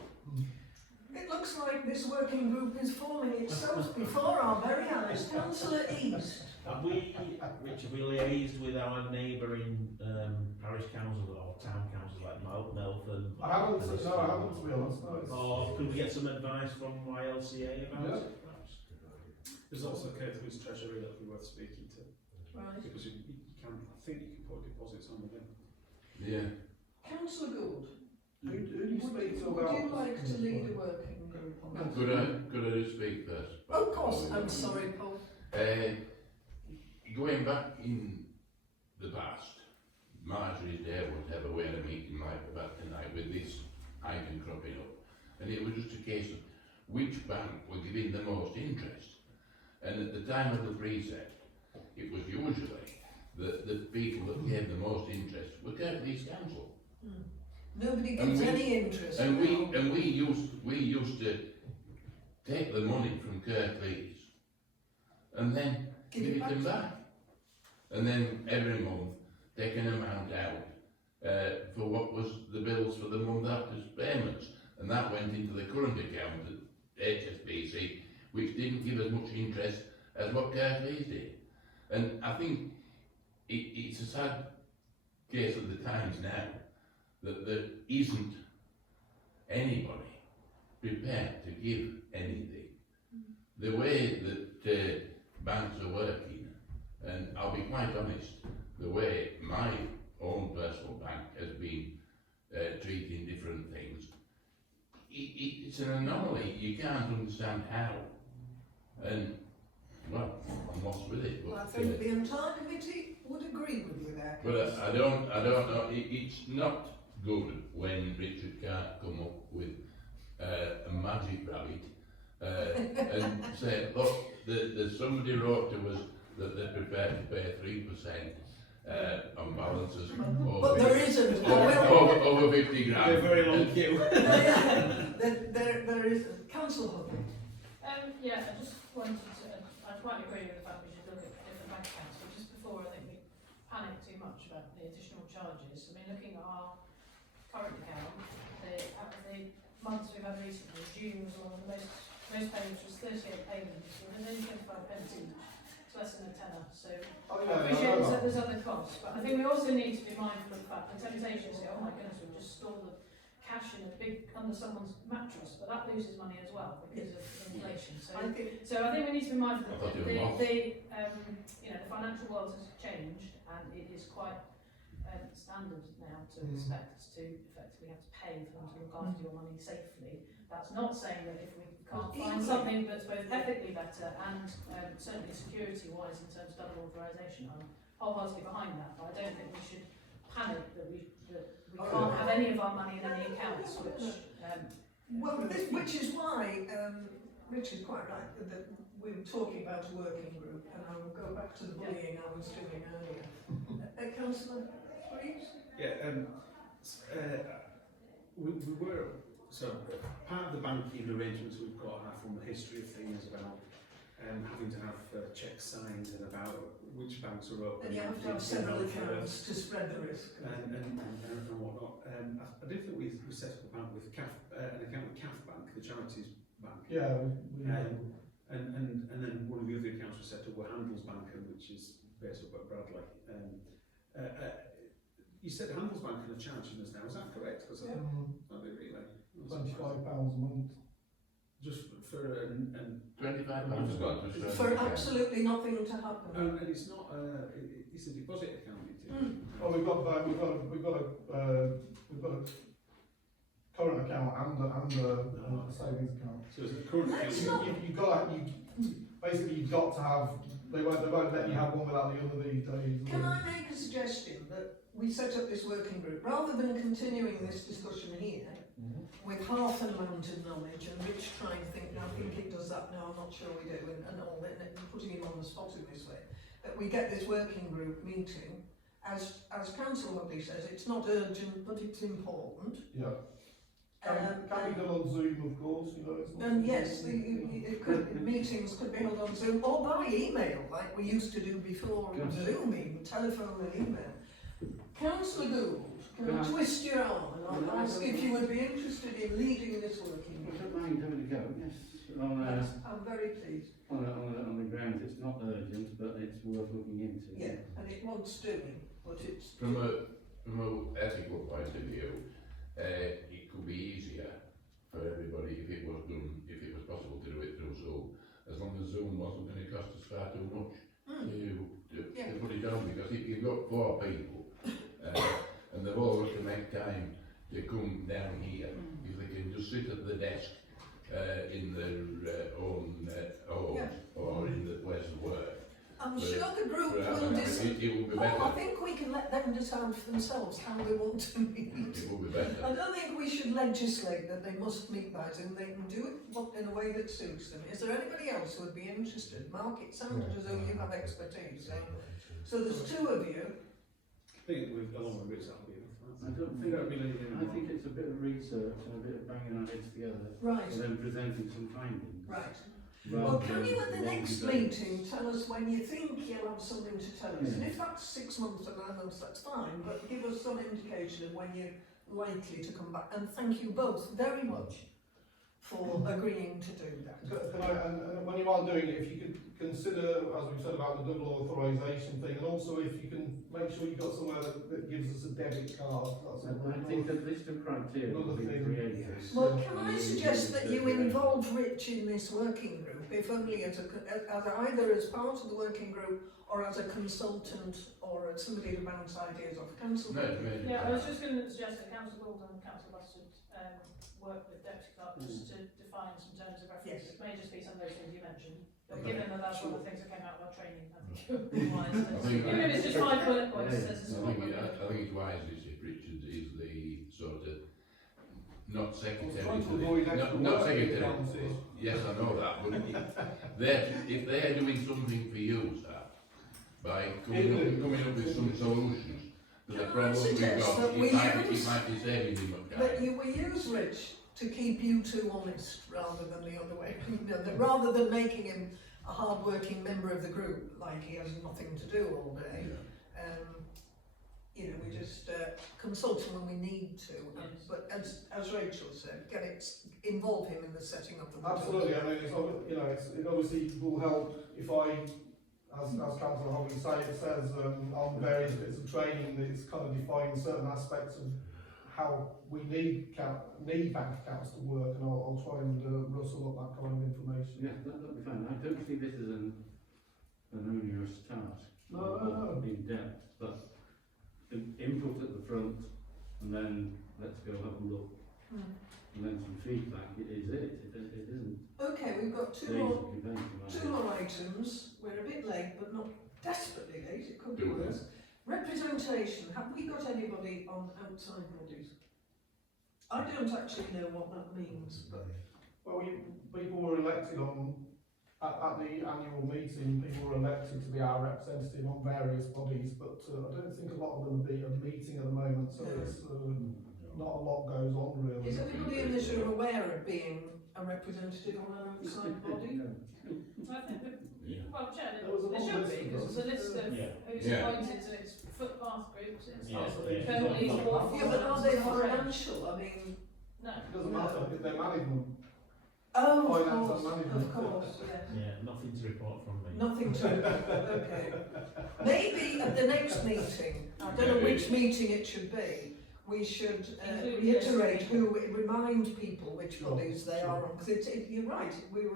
It looks like this working group is forming itself before our very eyes. Councillor East. Have we, Richard, we liaised with our neighbouring parish council or town councils like Melford? I haven't, to be honest. No, it's, Or could we get some advice from YLCA about Yeah. it, perhaps? There's also Caitlin's treasury that would be worth speaking to, Right. because you can, I think you can put deposits on with them. Yeah. Councillor Gould. who do you speak to Would about? you like to lead a working group on that? Could I just speak first? Of course, I'm sorry, Paul. Going back in the past, Marjorie's Day would have a way of a meeting like that tonight with this item cropping up. And it was just a case of which bank were giving the most interest. And at the time of the precept, it was usually the people that gave the most interest were Kirklees Council. Nobody And gives we- any interest. And now. we used to take the money from Kirklees and then give it them back. And then every month take an amount out for what was the bills for the month after's payments. And that went into the current account at HSBC, which didn't give as much interest as what Kirklees did. And I think it's a sad case of the times now that there isn't anybody prepared to give anything. The way that banks are working, and I'll be quite honest, the way my own personal bank has been treating different things, it's an anomaly. You can't understand how. And, well, I'm lost with it. Well, I But, think the entire committee would agree with you there. but I don't know. It's not good when Richard can't come up with a magic rabbit and say, look, there's somebody wrote to us that they're prepared to pay 3% on balances But there isn't. I will. over 50 grand. A very long queue. There isn't. Council Hubby. Yeah, I just wanted to, I quite agree with the fact we should look at different bank accounts, but just before I think we panic too much about the additional charges. I mean, looking at our current account, out of the months we've had recently, June was one of the most payments was 38 payments, and there's only 25 pence each. It's less than a tenner, so Oh, I yeah, appreciate I know that. there's other costs, but I think we also need to be mindful of the fact the temptation is to say, oh my goodness, we've just stored the cash in a big under someone's mattress, but that loses money as well because of inflation. So I think I think we need to be mindful I that thought you were lost. the financial world has changed, and it is quite standard now to expect us to effectively have to pay for them to look after your money safely. That's not saying that if we can't find something that's both ethically better and certainly security-wise in terms of double authorisation, I'm wholeheartedly behind that. But I don't think we should panic that we can't have any of our money in any accounts, which well, which is why Richard's quite right, that we were talking about a working group, and I will go back to the bullying I was doing earlier. Councillor, please? Yeah, we were, so part of the banking arrangements we've got are from the history of things about having to have checks signed and about which banks are open. And you have to have several accounts to spread the risk. And whatnot. I do think we set up a bank with an account with CAF Bank, the charities bank. Yeah, And then one of the other accounts we set up were Handelsbanken, which is based up at Bradley. You said Handelsbanken are charging us now, is that correct? Because Yeah. are they really? £25 a month. Just for £25 £25 gone to For absolutely nothing to happen. And it's not it's a deposit account. It is. Well, we've got a current account and a savings account. So it's a current Let's account. not- You've got to have. They won't let you have one without the other these days. Can I make a suggestion that we set up this working group, rather than continuing this discussion here, with half an amount of knowledge, and Rich trying to think, I think it does that now, I'm not sure we do, and all that, and putting him on the spot in this way, that we get this working group meeting, as Councillor Wadley says, it's not urgent, but it's important. Yeah. Can be done on Zoom, of course. You know. It's not And yes, meetings could be held on Zoom, or by email, like we used to do before, Zooming, telephone and email. Councillor Gould, can I twist your arm and I'll ask if you would be interested in leading this working I group? don't mind having a go, yes. I'm very pleased. On the grounds it's not urgent, but it's worth looking into. Yeah, and it wants doing, but it's... From a ethical point of view, it could be easier for everybody if it was possible to do it through Zoom, as long as Zoom wasn't going to cost us far too much to put it on, because if you've got 4 people and they've all got to make time to come down here, if they can just sit at the desk in their own homes or in the place of work. I'm sure the group will decide. It will be I better. think we can let them decide for themselves how they want to meet. It will be better. I don't think we should legislate that they must meet by Zoom. They can do it in a way that suits them. Is there anybody else who would be interested? Mark, it sounded as though you have expertise. So there's 2 of you. I think we've got along with Rich, that'll be enough. I think it's a bit of research and a bit of banging our heads together, Right, and then presenting some findings. right. Rather Well, can than you at the long next debate. meeting tell us when you think you'll have something to tell us? And if that's 6 months or 9 months, that's fine, but give us some indication of when you're likely to come back. And thank you both very much for agreeing to do that. Can I, and when you are doing it, if you could consider, as we said about the double authorisation thing, and also if you can make sure you've got somewhere that gives us a debit card. That's I think the list of criteria will be created. Well, can I suggest that you involve Rich in this working group, if only as either as part of the working group or as a consultant or as somebody to bounce ideas off council? Yeah, I was just going to suggest that Councillor Gould and Councillor West should work with Deputy Clerk just to define some terms of reference. Yes. It may just be some of those things you mentioned. But Okay. given that that's one of the things that came out of our training, I think you're wise to, I think- even if it's just 5 bullet points, Yeah. there's a I small think bullet. it's wise if Richard is the sort of not secretary Trying to to avoid the, extra not work, secretary. Council. Yes, I know that, but if they're doing something for you, sir, by coming up with some solutions to the Can I problems we've suggest got, that we it might use- be saving him a That time. we use Rich to keep you 2 honest rather than the other way. Rather than making him a hard-working member of the group, like he has nothing to do all day. We just consult him when we need to. Yes. But as Rachel said, involve him in the setting up of the Absolutely. I mean, it obviously will help if as Councillor Hobbs says on various bits of training, that it's kind of defined certain aspects of how we need bank accounts to work, and I'll try and rustle up that kind of information. Yeah, that'll be fine. I don't see this as an onerous task. No. In depth, but input at the front, and then let's go have a look, and then some feedback. It isn't Okay, we've got 2 days more. of debate. 2 more items. We're a bit late, but not desperately late. It could be Do we? worse. Representation. Have we got anybody on outside bodies? I don't actually know what that means, but Well, people were elected elected on, at the annual meeting, people were elected to be our representative on various bodies, but I don't think a lot of them are meeting at the moment, so it's not a lot goes on really. Is anybody in this room aware of being a representative on an outside body? I think that, Yeah. well, Chair, There was a there long should list be, of because there's a list of Yeah. who's Yeah. appointed to its footpath groups, it's Yeah, not yeah. Beverley's Yeah, or. Yeah, but are they financial? I mean, No. It doesn't matter if they're management. oh, Finance and of management. course, yes. Yeah, nothing to report from me. Nothing to, okay. Maybe at the next meeting, I don't know which meeting it should be, we should Include reiterate this. remind people which Sure, bodies they sure. are on, because you're right,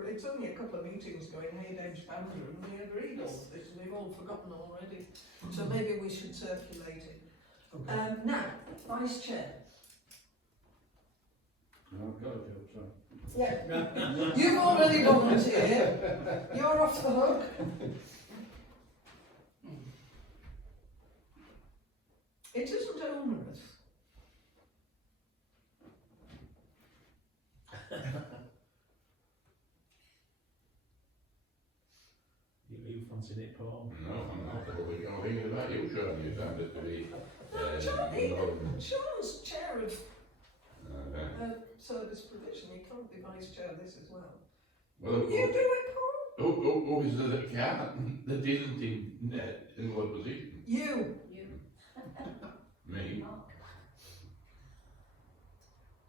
it's only a couple of meetings going, hey, Dave Spandler, and we agreed all this, and we've all forgotten already. So maybe we should circulate it. Okay. Now, Vice Chair. No, I've got a job, sorry. Yeah. You've already volunteered, you're off the hook. It isn't onerous. You fancy it, Paul? No, I'm not. I'm thinking about you, Sean. You sounded to be. Sean's chair of Okay. service provision, he can't be vice chair of this as well. Well, You do it, Paul? who is it that can't, that isn't in what position? You. Me? Mark.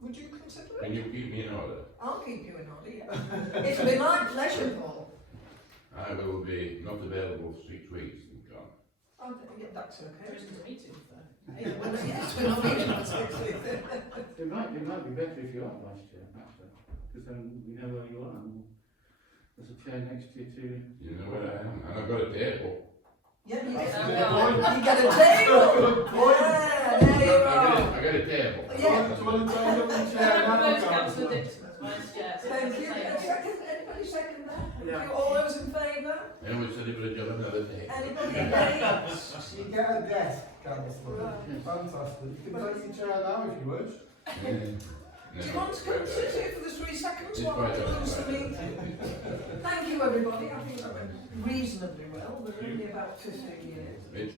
Would you consider Can it? you keep me in order? I'll keep you in order, yeah. It'll be my pleasure, Paul. I will be not available for 6 weeks and gone. Yeah, that's There okay. isn't a meeting for. Yeah, well, yes, we're not meeting on 6th. It might be better if you are vice chair, actually, because then we know where you are, and there's a chair next to you to... You know where I am, and I've got a table. Yeah, you That's get, a you good point. get a table. Yeah, there you I are. got a table. Yeah. Do you want to take up the I chair now, propose Councillor? Councillor Dixon as vice chair. so Thank that's you. the same. Anybody second that? Yeah. All those in favour? I always said it would have got another day. Anybody against? You get a desk, Councillor. Right. Fantastic. You can take your chair now if you wish. Do you want to come sit here for the 3 seconds It's while I quite close the all right. meeting? Thank you, everybody. I think that went reasonably well. We're only about 15 years.